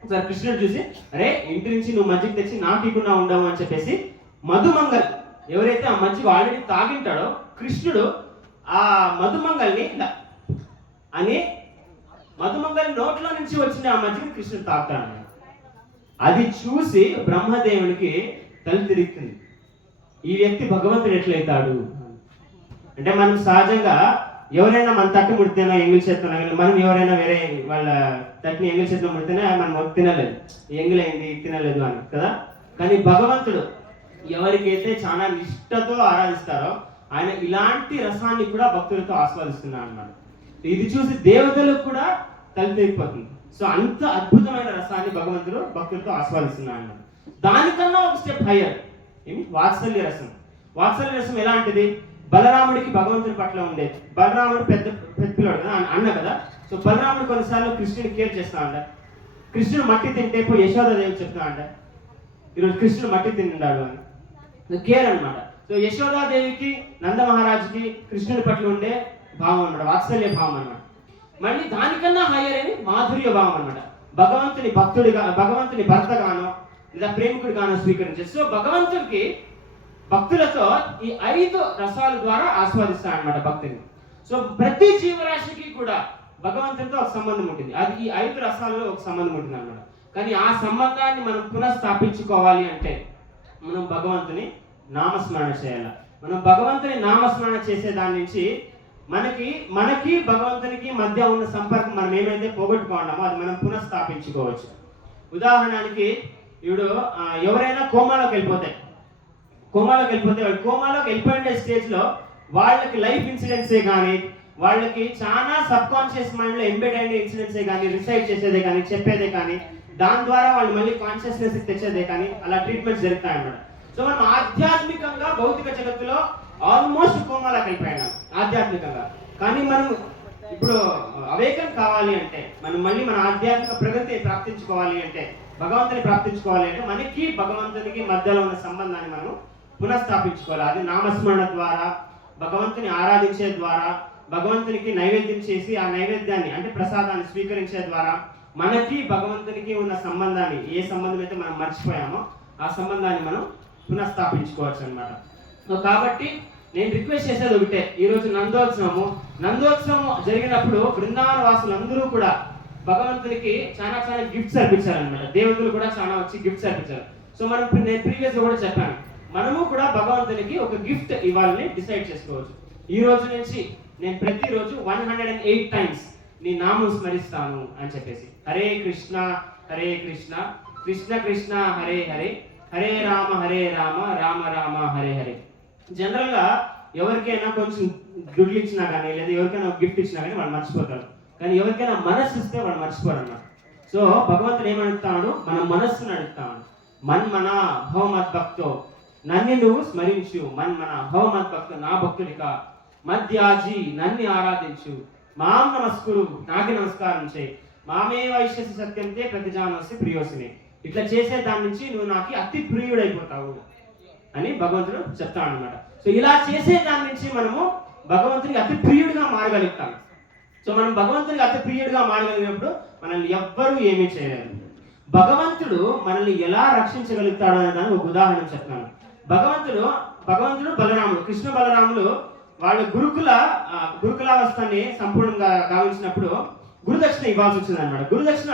ఒకసారి కృష్ణుడు చూసి, అరే ఇంటి నుంచి నువ్వు మజ్జిగ తెచ్చి నాకు ఇకుండా ఉండవు అని చెప్పేసి మధుమంగల్ ఎవరైతే ఆ మజ్జిగ ఆల్రెడీ తాగింటాడో కృష్ణుడు ఆ మధుమంగల్ని అని మధుమంగల్ నోట్లో నుంచి వచ్చిన ఆ మజ్జిగ కృష్ణుడు తాగుతాడు. అది చూసి బ్రహ్మదేవునికి తల తిరుగుతుంది, ఈ వ్యక్తి భగవంతుడు ఎట్లయితాడు అంటే. మనం సహజంగా ఎవరైనా మన తట్టు ముడితేనో ఎంగిల్ చేస్తున్నా, మనం ఎవరైనా వేరే వాళ్ళ తట్టుని ఎంగిల్ చేతిలో ముడితేనే మనం తినలేదు, ఎంగిలైంది తినలేదు అని కదా. కానీ భగవంతుడు ఎవరికైతే చాలా నిష్ఠతో ఆరాధిస్తారో ఆయన ఇలాంటి రసాన్ని కూడా భక్తులతో ఆస్వాదిస్తున్నాడు అన్నమాట. ఇది చూసి దేవతలకు కూడా తల తిరిగిపోతుంది. సో అంత అద్భుతమైన రసాన్ని భగవంతుడు భక్తులతో ఆస్వాదిస్తున్నాడు అన్నమాట. దానికన్నా ఒక స్టెప్ హయ్యర్ ఏమి వాత్సల్య రసం. వాత్సల్య రసం ఎలాంటిది? బలరాముడికి భగవంతుడి పట్ల ఉండేది. బలరాముడు పెద్ద పిల్లడు కదా, అన్న కదా. సో బలరాముడు కొన్నిసార్లు కృష్ణుని కేర్ చేస్తా అంట. కృష్ణుడు మట్టి తింటే పోయి యశోదాదేవి చెప్తా అంట, ఈరోజు కృష్ణుడు మట్టి తిన్నాడు అని. కేర్ అనమాట. సో యశోదాదేవికి నంద మహారాజుకి కృష్ణుడి పట్ల ఉండే భావం అనమాట, వాత్సల్య భావం అనమాట. మళ్ళీ దానికన్నా హయ్యర్ అని మాధుర్య భావం అనమాట. భగవంతుని భక్తుడిగా, భగవంతుని భర్తగానో లేదా ప్రేమికుడిగానో స్వీకరించారు. సో భగవంతుడికి భక్తులతో ఈ 5 రసాల ద్వారా ఆస్వాదిస్తాడు అనమాట భక్తిని. సో ప్రతి జీవరాశికి కూడా భగవంతునితో ఒక సంబంధం ఉంటుంది. అది ఈ 5 రసాలలో ఒక సంబంధం ఉంటుంది అనమాట. కానీ ఆ సంబంధాన్ని మనం పునఃస్థాపించుకోవాలి అంటే మనం భగవంతుని నామస్మరణ చేయాలి. మనం భగవంతుని నామస్మరణ చేసే దాని నుంచి మనకి భగవంతునికి మధ్య ఉన్న సంపర్కం మనం ఏమైతే పోగొట్టుకున్నామో అది మనం పునఃస్థాపించుకోవచ్చు. ఉదాహరణకి ఇప్పుడు ఎవరైనా కోమాలోకి వెళ్ళిపోతే వాళ్ళు కోమాలోకి వెళ్ళిపోయిన స్టేజ్లో వాళ్ళకి లైఫ్ ఇన్సిడెంట్సే కానీ, వాళ్ళకి చాలా సబ్ కాన్షియస్ మైండ్లో ఎంబెడ్ అయిన ఇన్సిడెంట్సే కానీ, రిసైడ్ చేసేదే కానీ, చెప్పేదే కానీ, దాని ద్వారా వాళ్ళు మళ్ళీ కాన్షియస్నెస్ తెచ్చేదే కానీ అలా ట్రీట్మెంట్స్ జరుగుతాయి అన్నమాట. సో మనం ఆధ్యాత్మికంగా భౌతిక జగత్తులో ఆల్మోస్ట్ కోమాలోకి వెళ్ళిపోయినాం ఆధ్యాత్మికంగా. కానీ మనం ఇప్పుడు అవేకం కావాలి అంటే, మనం మళ్ళీ మన ఆధ్యాత్మిక ప్రగతి ప్రాప్తించుకోవాలి అంటే, భగవంతుని ప్రాప్తించుకోవాలి అంటే మనకి భగవంతునికి మధ్యలో ఉన్న సంబంధాన్ని మనం పునఃస్థాపించుకోవాలి. అది నామస్మరణ ద్వారా, భగవంతుని ఆరాధించే ద్వారా, భగవంతునికి నైవేద్యం చేసి ఆ నైవేద్యాన్ని అంటే ప్రసాదాన్ని స్వీకరించే ద్వారా మనకి భగవంతునికి ఉన్న సంబంధాన్ని, ఏ సంబంధం అయితే మనం మర్చిపోయామో ఆ సంబంధాన్ని మనం పునఃస్థాపించుకోవచ్చు అనమాట. సో కాబట్టి నేను రిక్వెస్ట్ చేసేది ఒకటే, ఈరోజు నందోత్సవం జరిగినప్పుడు బృందావన వాసులందరూ కూడా భగవంతునికి చాలా గిఫ్ట్స్ అర్పించారనమాట. దేవతలు కూడా చాలా వచ్చి గిఫ్ట్స్ అర్పించారు. సో నేను ప్రీవియస్గా కూడా చెప్పాను, మనము కూడా భగవంతునికి ఒక గిఫ్ట్ ఇవ్వాలని డిసైడ్ చేసుకోవచ్చు. ఈ రోజు నుంచి నేను ప్రతిరోజు 108 టైమ్స్ నీ నామం స్మరిస్తాను అని చెప్పేసి, హరే కృష్ణ కృష్ణ కృష్ణ హరే హరే, హరే రామ రామ రామ హరే హరే. జనరల్గా ఎవరికైనా కొంచెం దుడ్లు ఇచ్చినా కానీ లేదా ఎవరికైనా గిఫ్ట్ ఇచ్చినా కానీ వాళ్ళు మర్చిపోతారు. కానీ ఎవరికైనా మనస్సు ఇస్తే వాళ్ళు మర్చిపోరు అన్నమాట. సో భగవంతుడు ఏమడుగుతాడు? మన మనస్సును అడుగుతాడు. మన్మన భవమద్భక్తో, నన్ను నువ్వు స్మరించు. మన్మన భవమద్భక్తో, నా భక్తుడిగా. మధ్యాజీ, నన్ను ఆరాధించు. మాం నమస్కురు, నాకి నమస్కారం చేయి. మామే వైశ్యసి సత్యంతే ప్రతిజానోసి ప్రియోసిని. ఇట్లా చేసే దాని నుంచి నువ్వు నాకు అతి ప్రియుడైపోతావు అని భగవంతుడు చెప్తాడు అనమాట. సో ఇలా చేసే దాని నుంచి మనము భగవంతునికి అతి ప్రియుడిగా మారగలుగుతాం. సో మనం భగవంతునికి అతి ప్రియుడిగా మారగలిగినప్పుడు మనల్ని ఎవ్వరూ ఏమీ చేయలేరు. భగవంతుడు మనల్ని ఎలా రక్షించగలుగుతాడు అనే దానికి ఒక ఉదాహరణ చెప్తాను. భగవంతుడు బలరాముడు, కృష్ణ బలరాములు వాళ్ళు గురుకులావస్థని సంపూర్ణంగా గావించినప్పుడు గురుదక్షిణ ఇవ్వాల్సి వచ్చింది అనమాట. గురుదక్షిణ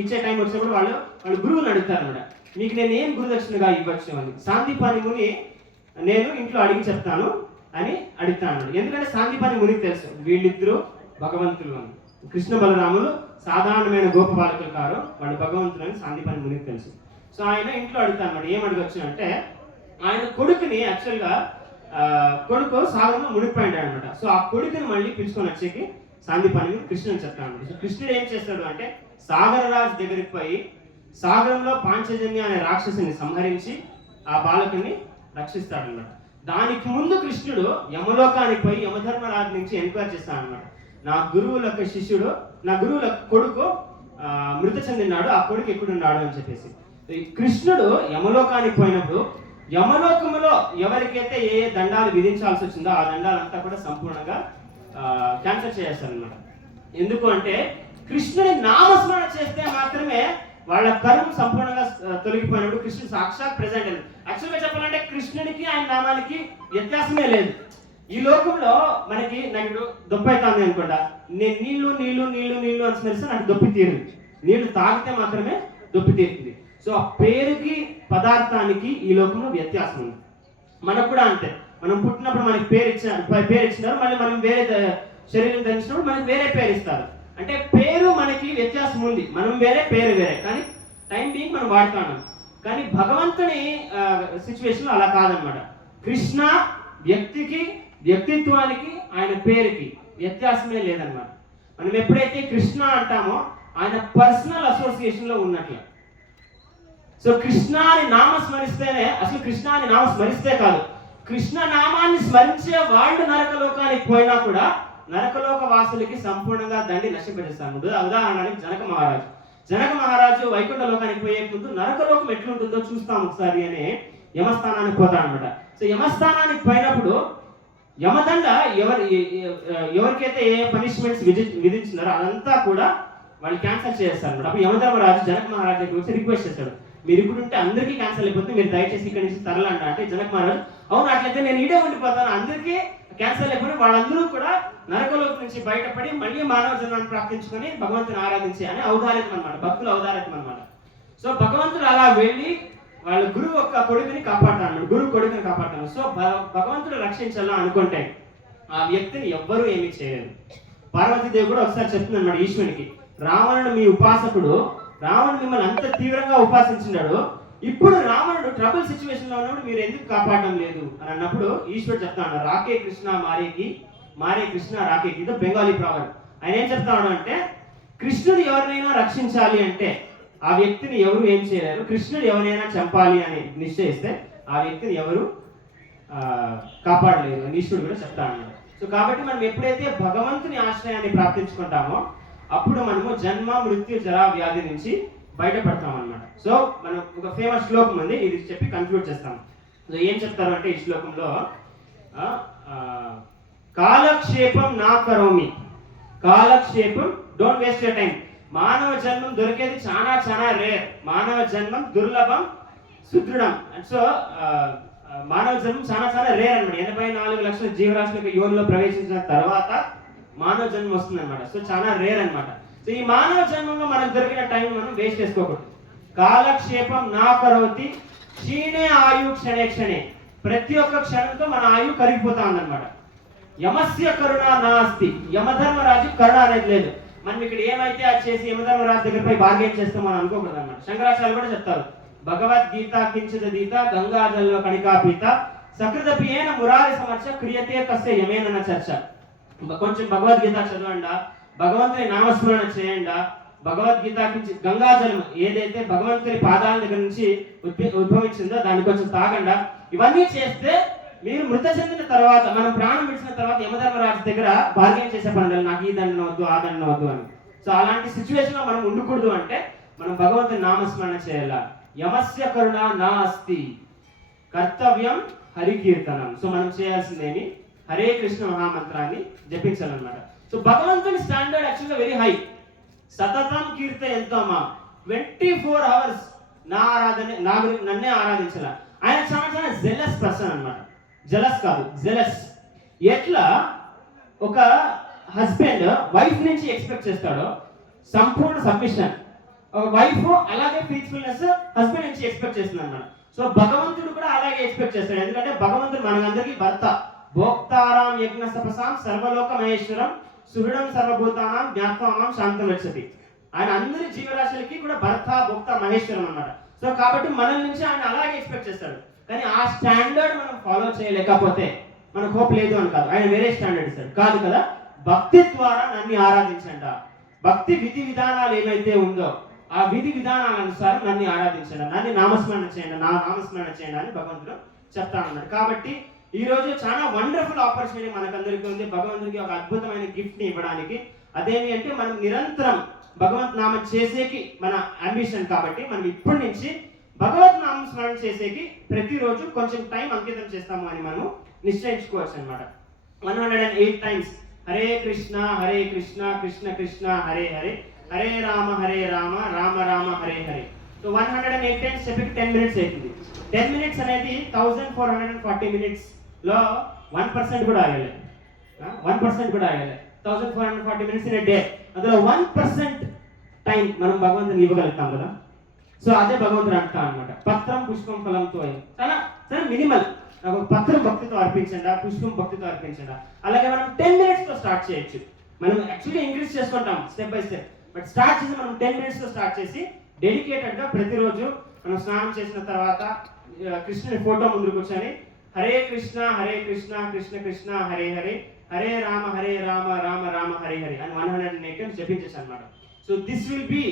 ఇచ్చే టైం వచ్చినప్పుడు వాళ్ళు గురువుని అడుగుతారు అనమాట, మీకు నేను ఏం గురుదక్షిణగా ఇవ్వచ్చు అని. సాందీపాని ముని నేను ఇంట్లో అడిగి చెప్తాను అని అడుగుతాను. ఎందుకంటే సాందీపాని మునికి తెలుసు వీళ్ళిద్దరూ భగవంతులు అని. కృష్ణ బలరాములు సాధారణమైన గోప బాలకులు కారు, వాళ్ళు భగవంతులని సాందీపని మునికి తెలుసు. సో ఆయన ఇంట్లో అడుగుతాను అన్నమాట, ఏం అడగొచ్చు అంటే ఆయన కొడుకుని యాక్చువల్గా కొడుకు సాగరంలో మునిగిపోయాడు అనమాట. సో ఆ కొడుకుని మళ్ళీ పిలుచుకొని వచ్చేకి సాందీపాని కృష్ణుని చెప్తాను అనమాట. సో కృష్ణుడు ఏం చేస్తాడు అంటే సాగరరాజు దగ్గరికి పోయి సాగరంలో పాంచజన్య అనే రాక్షసుని సంహరించి ఆ బాలకుని రక్షిస్తాడు అనమాట. దానికి ముందు కృష్ణుడు యమలోకానికి పోయి యమధర్మరాజు నుంచి ఎంక్వైరీ చేస్తాడు అనమాట. నా గురువులకు శిష్యుడు, నా గురువుల కొడుకు మృత చెందినాడు, ఆ కొడుకు ఎక్కడున్నాడు అని చెప్పేసి. కృష్ణుడు యమలోకానికి పోయినప్పుడు యమలోకములో ఎవరికైతే ఏ దండాలు విధించాల్సి వచ్చిందో ఆ దండాలంతా కూడా సంపూర్ణంగా క్యాన్సల్ చేస్తారనమాట. ఎందుకు అంటే కృష్ణుని నామస్మరణ చేస్తే మాత్రమే వాళ్ళ కర్మ సంపూర్ణంగా తొలగిపోయినప్పుడు కృష్ణుడు సాక్షాత్ ప్రెజెంట్ అని. యాక్చువల్గా చెప్పాలంటే కృష్ణునికి ఆయన నామానికి వ్యత్యాసమే లేదు. ఈ లోకంలో మనకి నాకు దొప్పి అవుతుంది అనుకోండా, నేను నీళ్లు నీళ్లు నీళ్లు నీళ్లు అని స్మరిస్తే నాకు దొప్పి తీరు, నీళ్లు తాగితే మాత్రమే దొప్పి తీరుతుంది. సో ఆ పేరుకి పదార్థానికి ఈ లోకంలో వ్యత్యాసం ఉంది. మనకు కూడా అంతే, మనం పుట్టినప్పుడు మనకి పేరు ఇచ్చినారు, మళ్ళీ మనం వేరే శరీరం ధరించినప్పుడు మనకి వేరే పేరు ఇస్తారు. అంటే పేరు మనకి వ్యత్యాసం ఉంది, మనం వేరే పేరు వేరే, కానీ టైం బీయింగ్ మనం వాడుతున్నాం. కానీ భగవంతుని సిచ్యువేషన్ అలా కాదనమాట. కృష్ణ వ్యక్తికి వ్యక్తిత్వానికి ఆయన పేరుకి వ్యత్యాసమే లేదనమాట. మనం ఎప్పుడైతే కృష్ణ అంటామో ఆయన పర్సనల్ అసోసియేషన్ లో ఉన్నట్లు. సో కృష్ణాని నామ స్మరిస్తేనే, అసలు కృష్ణాని నామ స్మరిస్తే కాదు, కృష్ణ నామాన్ని స్మరించే వాళ్ళు నరకలోకానికి పోయినా కూడా నరకలోక వాసులకి సంపూర్ణంగా దండి నశింపజేస్తాను. ఉదాహరణకి జనక మహారాజు వైకుంఠ లోకానికి పోయే ముందు నరకలోకం ఎట్లుంటుందో చూస్తాం ఒకసారి అని యమస్థానానికి పోతాడనమాట. సో యమస్థానానికి పోయినప్పుడు యమదండ ఎవరికైతే ఏ పనిష్మెంట్స్ విధించినారో అదంతా కూడా వాళ్ళు క్యాన్సిల్ చేస్తారు అనమాట. అప్పుడు యమధర్మరాజు జనక మహారాజు దగ్గర వచ్చి రిక్వెస్ట్ చేస్తాడు, మీరు ఇప్పుడు ఉంటే అందరికీ క్యాన్సిల్ అయిపోతుంది, మీరు దయచేసి ఇక్కడి నుంచి తరలంట. అంటే జనక మహారాజు అవును అట్లయితే నేను ఇడే ఉండిపోతాను, అందరికీ క్యాన్సిల్ అయిపోయి వాళ్ళందరూ కూడా నరకలోకం నుంచి బయటపడి మళ్ళీ మానవ జన్మాన్ని ప్రాప్తించుకొని భగవంతుని ఆరాధించి అని ఔదార్యం అనమాట, భక్తుల ఔదార్యం అనమాట. సో భగవంతుడు అలా వెళ్ళి వాళ్ళ గురువు యొక్క కొడుకుని కాపాడతాను, గురువు కొడుకుని కాపాడతాను. సో భగవంతుడు రక్షించాలా అనుకుంటే ఆ వ్యక్తిని ఎవ్వరూ ఏమీ చేయలేదు. పార్వతీదేవి కూడా ఒకసారి చెప్తుంది అన్నమాట ఈశ్వరునికి, రావణుడు మీ ఉపాసకుడు, రావణుడు మిమ్మల్ని అంత తీవ్రంగా ఉపాసించినాడు, ఇప్పుడు రావణుడు ట్రబుల్ సిచ్యువేషన్ లో ఉన్నప్పుడు మీరు ఎందుకు కాపాడడం లేదు అని అన్నప్పుడు ఈశ్వరుడు చెప్తాడు, రాకే కృష్ణ మారేకి, మారే కృష్ణ రాకేకి. ఇది బెంగాలీ ప్రావర్బ్. ఆయన ఏం చెప్తాడు అంటే కృష్ణుడు ఎవరినైనా రక్షించాలి అంటే ఆ వ్యక్తిని ఎవరు ఏం చేయలేరు, కృష్ణుడు ఎవరైనా చంపాలి అని నిశ్చయిస్తే ఆ వ్యక్తిని ఎవరు కాపాడలేరు అని ఈశ్వరుడు కూడా చెప్తా అన్నాడు. సో కాబట్టి మనం ఎప్పుడైతే భగవంతుని ఆశ్రయాన్ని ప్రాప్తించుకుంటామో అప్పుడు మనము జన్మ మృత్యు జరా వ్యాధి నుంచి బయటపడతాం అన్నమాట. సో మనం ఒక ఫేమస్ శ్లోకం ఉంది, ఇది చెప్పి కన్క్లూడ్ చేస్తాం. సో ఏం చెప్తారు అంటే ఈ శ్లోకంలో కాలక్షేపం నా కరోమి, కాలక్షేపం డోంట్ వేస్ట్ యువర్ టైం. మానవ జన్మం దొరికేది చాలా చాలా రేర్, మానవ జన్మం దుర్లభం సుదృఢం. సో మానవ జన్మం చాలా చాలా రేర్ అనమాట. 84 లక్షల జీవరాశుల యొక్క యోనిలో ప్రవేశించిన తర్వాత మానవ జన్మ వస్తుంది అనమాట. సో చాలా రేర్ అనమాట. సో ఈ మానవ జన్మంలో మనకు దొరికిన టైం మనం వేస్ట్ చేసుకోకూడదు. కాలక్షేపం నా కరోతి క్షీణే ఆయు క్షణే క్షణే, ప్రతి ఒక్క క్షణంతో మన ఆయువు కరిగిపోతా ఉందన్నమాట. యమస్య కరుణ నాస్తి, యమధర్మరాజు కరుణ అనేది లేదు. మనం ఇక్కడ ఏమైతే అది చేసి యమధర్మరాజు దగ్గర పోయి బార్గెన్ చేస్తాం అని అనుకోకూడదు అన్నమాట. శంకరాచార్యులు కూడా చెప్తారు, భగవద్గీత కించిదీత గంగాజల్లో కణికాపీత సకృతపియేన మురారి సమర్చ క్రియతే తస్య యమేన చర్చ. కొంచెం భగవద్గీత చదవండి, భగవంతుని నామస్మరణ చేయండి, భగవద్గీత గంగాజలం ఏదైతే భగవంతుని పాదాల దగ్గర నుంచి ఉద్భవించిందో దాన్ని కొంచెం తాగండి. ఇవన్నీ చేస్తే మీరు మృత చెందిన తర్వాత, మనం ప్రాణం విడిచిన తర్వాత యమధర్మరాజు దగ్గర బార్గెన్ చేసే పనులు, నాకు ఈ దండన వద్దు ఆ దండన వద్దు అని. సో అలాంటి సిచ్యువేషన్ లో మనం ఉండకూడదు అంటే మనం భగవంతుని నామస్మరణ చేయాల. యమస్య కరుణ నా అస్తి, కర్తవ్యం హరికీర్తనం. సో మనం చేయాల్సిందేమి హరే కృష్ణ మహామంత్రాన్ని జపించాలన్నమాట. సో భగవంతుని స్టాండర్డ్ యాక్చువల్గా వెరీ హై. సతతం కీర్త ఎంతో మా 24 hours నా ఆరాధన, నన్నే ఆరాధించాల. ఆయన చాలా చాలా జెలస్ పర్సన్ అనమాట. జెలస్ కాదు, జెలస్. ఎట్లా ఒక హస్బెండ్ వైఫ్ నుంచి ఎక్స్పెక్ట్ చేస్తాడో సంపూర్ణ సబ్మిషన్, ఒక వైఫ్ అలాగే ఫెయిత్ఫుల్నెస్ హస్బెండ్ నుంచి ఎక్స్పెక్ట్ చేస్తుంది అన్నమాట. సో భగవంతుడు కూడా అలాగే ఎక్స్పెక్ట్ చేస్తాడు. ఎందుకంటే భగవంతుడు మనందరికీ భర్త. భోక్తారాం యజ్ఞ సపసాం సర్వలోక మహేశ్వరం సుహృడం సర్వభూతానం జ్ఞాత్వానం శాంతం రక్షతి. ఆయన అందరి జీవరాశులకి కూడా భర్త భోక్త మహేశ్వరం అన్నమాట. సో కాబట్టి మన నుంచి ఆయన అలాగే ఎక్స్పెక్ట్ చేస్తాడు. కానీ ఆ స్టాండర్డ్ మనం ఫాలో చేయలేకపోతే మనకు హోప్ లేదు అని కాదు, ఆయన వేరే స్టాండర్డ్ ఇస్తాడు కాదు కదా. భక్తి ద్వారా నన్ను ఆరాధించండి, భక్తి విధి విధానాలు ఏమైతే ఉందో ఆ విధి విధానాల అనుసారం నన్ను ఆరాధించండి, నన్ను నామస్మరణ చేయండి, నా నామస్మరణ చేయండి అని భగవంతుడు చెప్తానన్నాడు. కాబట్టి ఈ రోజు చాలా వండర్ఫుల్ ఆపర్చునిటీ మనకందరికీ ఉంది భగవంతుడికి ఒక అద్భుతమైన గిఫ్ట్ ని ఇవ్వడానికి. అదేమి అంటే మనం నిరంతరం భగవత్ నామం చేసేకి మన అంబిషన్. కాబట్టి మనం ఇప్పటి నుంచి భగవత్ నామం స్మరణ చేసేకి ప్రతిరోజు కొంచెం టైం అంకితం చేస్తాము అని మనం నిశ్చయించుకోవచ్చు అనమాట. 108 times Hare Krishna Krishna Krishna Hare Hare, Hare Rama Rama Rama Hare Hare. So 108 times చెప్పి 10 minutes అవుతుంది. 10 minutes అనేది 1440 minutes లో 1% కూడా ఆగలేదు, 1% కూడా ఆగలేదు. 1440 minutes in a day, అందులో 1% టైం మనం భగవంతుని ఇవ్వగలుగుతాం కదా. సో అదే భగవంతుడు అంటా అనమాట. పత్రం పుష్పం ఫలంతో చాలా చాలా మినిమల్. ఒక పత్రం భక్తితో అర్పించండి, పుష్పం భక్తితో అర్పించండి. అలాగే మనం 10 minutes తో స్టార్ట్ చేయొచ్చు. మనం యాక్చువల్లీ ఇంక్రీజ్ చేసుకుంటాం step by step, but start చేసి మనం 10 minutes తో స్టార్ట్ చేసి డెడికేటెడ్ గా ప్రతిరోజు మనం స్నానం చేసిన తర్వాత కృష్ణుని ఫోటో ముందు కూర్చొని హరే కృష్ణ కృష్ణ కృష్ణ హరే హరే, హరే రామ రామ రామ హరే హరే అని 108 times జపించేసి అనమాట. So this will be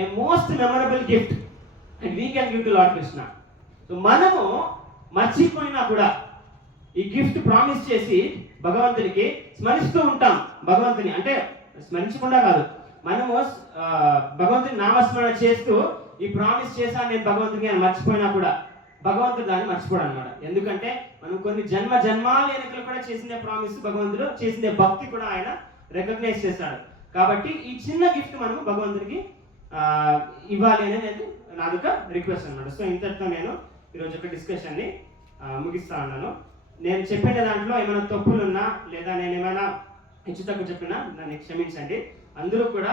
a most memorable gift and we can give to lord Krishna. So మనము మర్చిపోయినా కూడా ఈ గిఫ్ట్ ప్రామిస్ చేసి భగవంతునికి స్మరిస్తూ ఉంటాం. భగవంతుని అంటే స్మరించకుండా కాదు, మనము భగవంతుని నామస్మరణ చేస్తూ ఈ ప్రామిస్ చేశాను నేను భగవంతునికి అని మర్చిపోయినా కూడా భగవంతుడు దాన్ని మర్చిపోడు అనమాట. ఎందుకంటే మనం కొన్ని జన్మాల ఎన్నికలు కూడా చేసిందే ప్రామిస్, భగవంతుడు చేసిందే భక్తి కూడా ఆయన రికగ్నైజ్ చేస్తాడు. కాబట్టి ఈ చిన్న గిఫ్ట్ మనము భగవంతుడికి ఇవ్వాలి అనేది నాదొక రిక్వెస్ట్ అనమాట. సో ఇంతటితో నేను ఈరోజు ఒక డిస్కషన్ని ముగిస్తా ఉన్నాను. నేను చెప్పిన దాంట్లో ఏమైనా తప్పులున్నా లేదా నేను ఏమైనా హెచ్చు తక్కువ చెప్పినా నన్ను క్షమించండి. అందరూ కూడా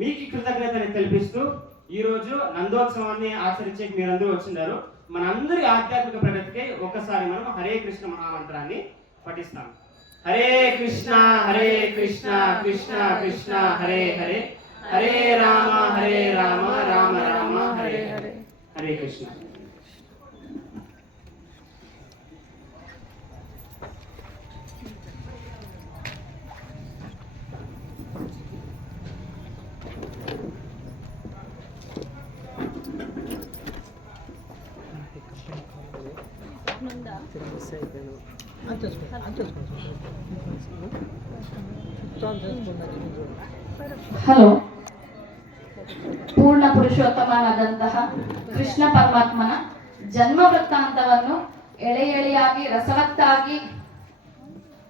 మీకు కృతజ్ఞతని తెలిపిస్తూ ఈరోజు నందోత్సవాన్ని ఆచరించే మీరందరూ వచ్చినారు. మనందరి ఆధ్యాత్మిక ప్రగతికి ఒకసారి మనం హరే కృష్ణ మహామంత్రాన్ని పఠిస్తాం. హరే కృష్ణ కృష్ణ కృష్ణ హరే హరే, హరే రామ రామ రామ హరే హరే. హరే కృష్ణ. ಹಲೋ. ಪೂರ್ಣ ಪುರುಷೋತ್ತಮನಾದಂತಹ ಕೃಷ್ಣ ಪರಮಾತ್ಮನ ಜನ್ಮ ವೃತ್ತಾಂತವನ್ನು ಎಳೆಯಾಗಿ ರಸವತ್ತಾಗಿ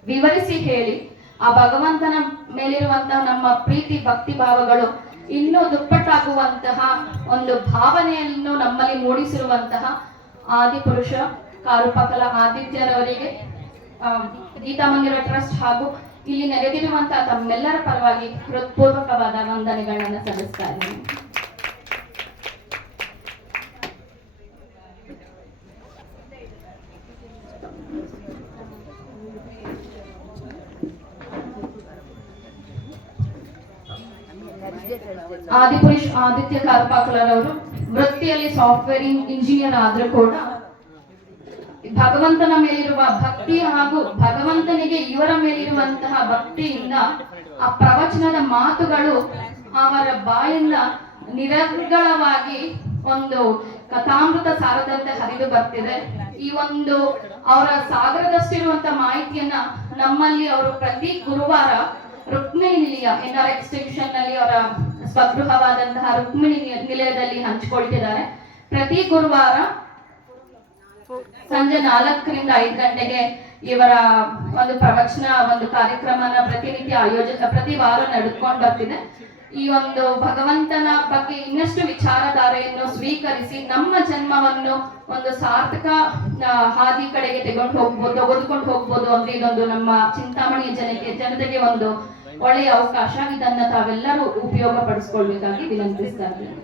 ವಿವರಿಸಿ ಹೇಳಿ ಆ ಭಗವಂತನ ಮೇಲಿರುವಂತಹ ನಮ್ಮ ಪ್ರೀತಿ ಭಕ್ತಿ ಭಾವಗಳು ಇನ್ನೂ ದುಪ್ಪಟ್ಟಾಗುವಂತಹ ಒಂದು ಭಾವನೆಯನ್ನು ನಮ್ಮಲ್ಲಿ ಮೂಡಿಸಿರುವಂತಹ ಆದಿಪುರುಷ ಕಾರುಪಕಲ ಆದಿತ್ಯರವರಿಗೆ ಗೀತಾಮಂದಿರ ಟ್ರಸ್ಟ್ ಹಾಗೂ ಇಲ್ಲಿ ನೆರೆದಿರುವಂತಹ ತಮ್ಮೆಲ್ಲರ ಪರವಾಗಿ ಹೃತ್ಪೂರ್ವಕವಾದ ವಂದನೆಗಳನ್ನು ಸಲ್ಲಿಸ್ತಾ ಇದ್ದೀನಿ. ಆದಿಪುರುಷ್ ಆದಿತ್ಯ ಕಾರ್ಪಾಕಲರವರು ವೃತ್ತಿಯಲ್ಲಿ ಸಾಫ್ಟ್ವೇರ್ ಇಂಜಿನಿಯರ್ ಆದ್ರೂ ಕೂಡ ಭಗವಂತನ ಮೇಲಿರುವ ಭಕ್ತಿ ಹಾಗೂ ಭಗವಂತನಿಗೆ ಇವರ ಮೇಲಿರುವಂತಹ ಭಕ್ತಿಯಿಂದ ಆ ಪ್ರವಚನದ ಮಾತುಗಳು ಅವರ ಬಾಯಿಂದ ನಿರರ್ಗಳವಾಗಿ ಒಂದು ಕಥಾಮೃತ ಸಾರದಂತೆ ಹರಿದು ಬರ್ತಿದೆ. ಈ ಒಂದು ಅವರ ಸಾಗರದಷ್ಟಿರುವಂತ ಮಾಹಿತಿಯನ್ನ ನಮ್ಮಲ್ಲಿ ಅವರು ಪ್ರತಿ ಗುರುವಾರ ರುಕ್ಮಿಣಿ ನಿಲಯ NRX ಸ್ಟೇಷನ್ ನಲ್ಲಿ ಅವರ ಸ್ವಗೃಹವಾದಂತಹ ರುಕ್ಮಿಣಿ ನಿಲಯದಲ್ಲಿ ಹಂಚಿಕೊಳ್ತಿದ್ದಾರೆ. ಪ್ರತಿ ಗುರುವಾರ ಸಂಜೆ 4ರಿಂದ 5 ಗಂಟೆಗೆ ಇವರ ಒಂದು ಪ್ರವಚನ ಒಂದು ಕಾರ್ಯಕ್ರಮನ ಪ್ರತಿನಿತ್ಯ ಪ್ರತಿ ವಾರ ನಡೆದುಕೊಂಡು ಬರ್ತಿದೆ. ಈ ಒಂದು ಭಗವಂತನ ಬಗ್ಗೆ ಇನ್ನಷ್ಟು ವಿಚಾರಧಾರೆಯನ್ನು ಸ್ವೀಕರಿಸಿ ನಮ್ಮ ಜನ್ಮವನ್ನು ಒಂದು ಸಾರ್ಥಕ ಹಾದಿ ಕಡೆಗೆ ತೆಗೆದುಕೊಂಡು ಹೋಗ್ಬೋದು ಅಂದ್ರೆ ಇದೊಂದು ನಮ್ಮ ಚಿಂತಾಮಣಿಯ ಜನತೆಗೆ ಒಂದು ಒಳ್ಳೆಯ ಅವಕಾಶ. ಇದನ್ನ ತಾವೆಲ್ಲರೂ ಉಪಯೋಗ ಪಡಿಸ್ಕೊಳ್ಬೇಕಾಗಿ ವಿನಂತಿಸ್ತಾ ಇದ್ದೀನಿ.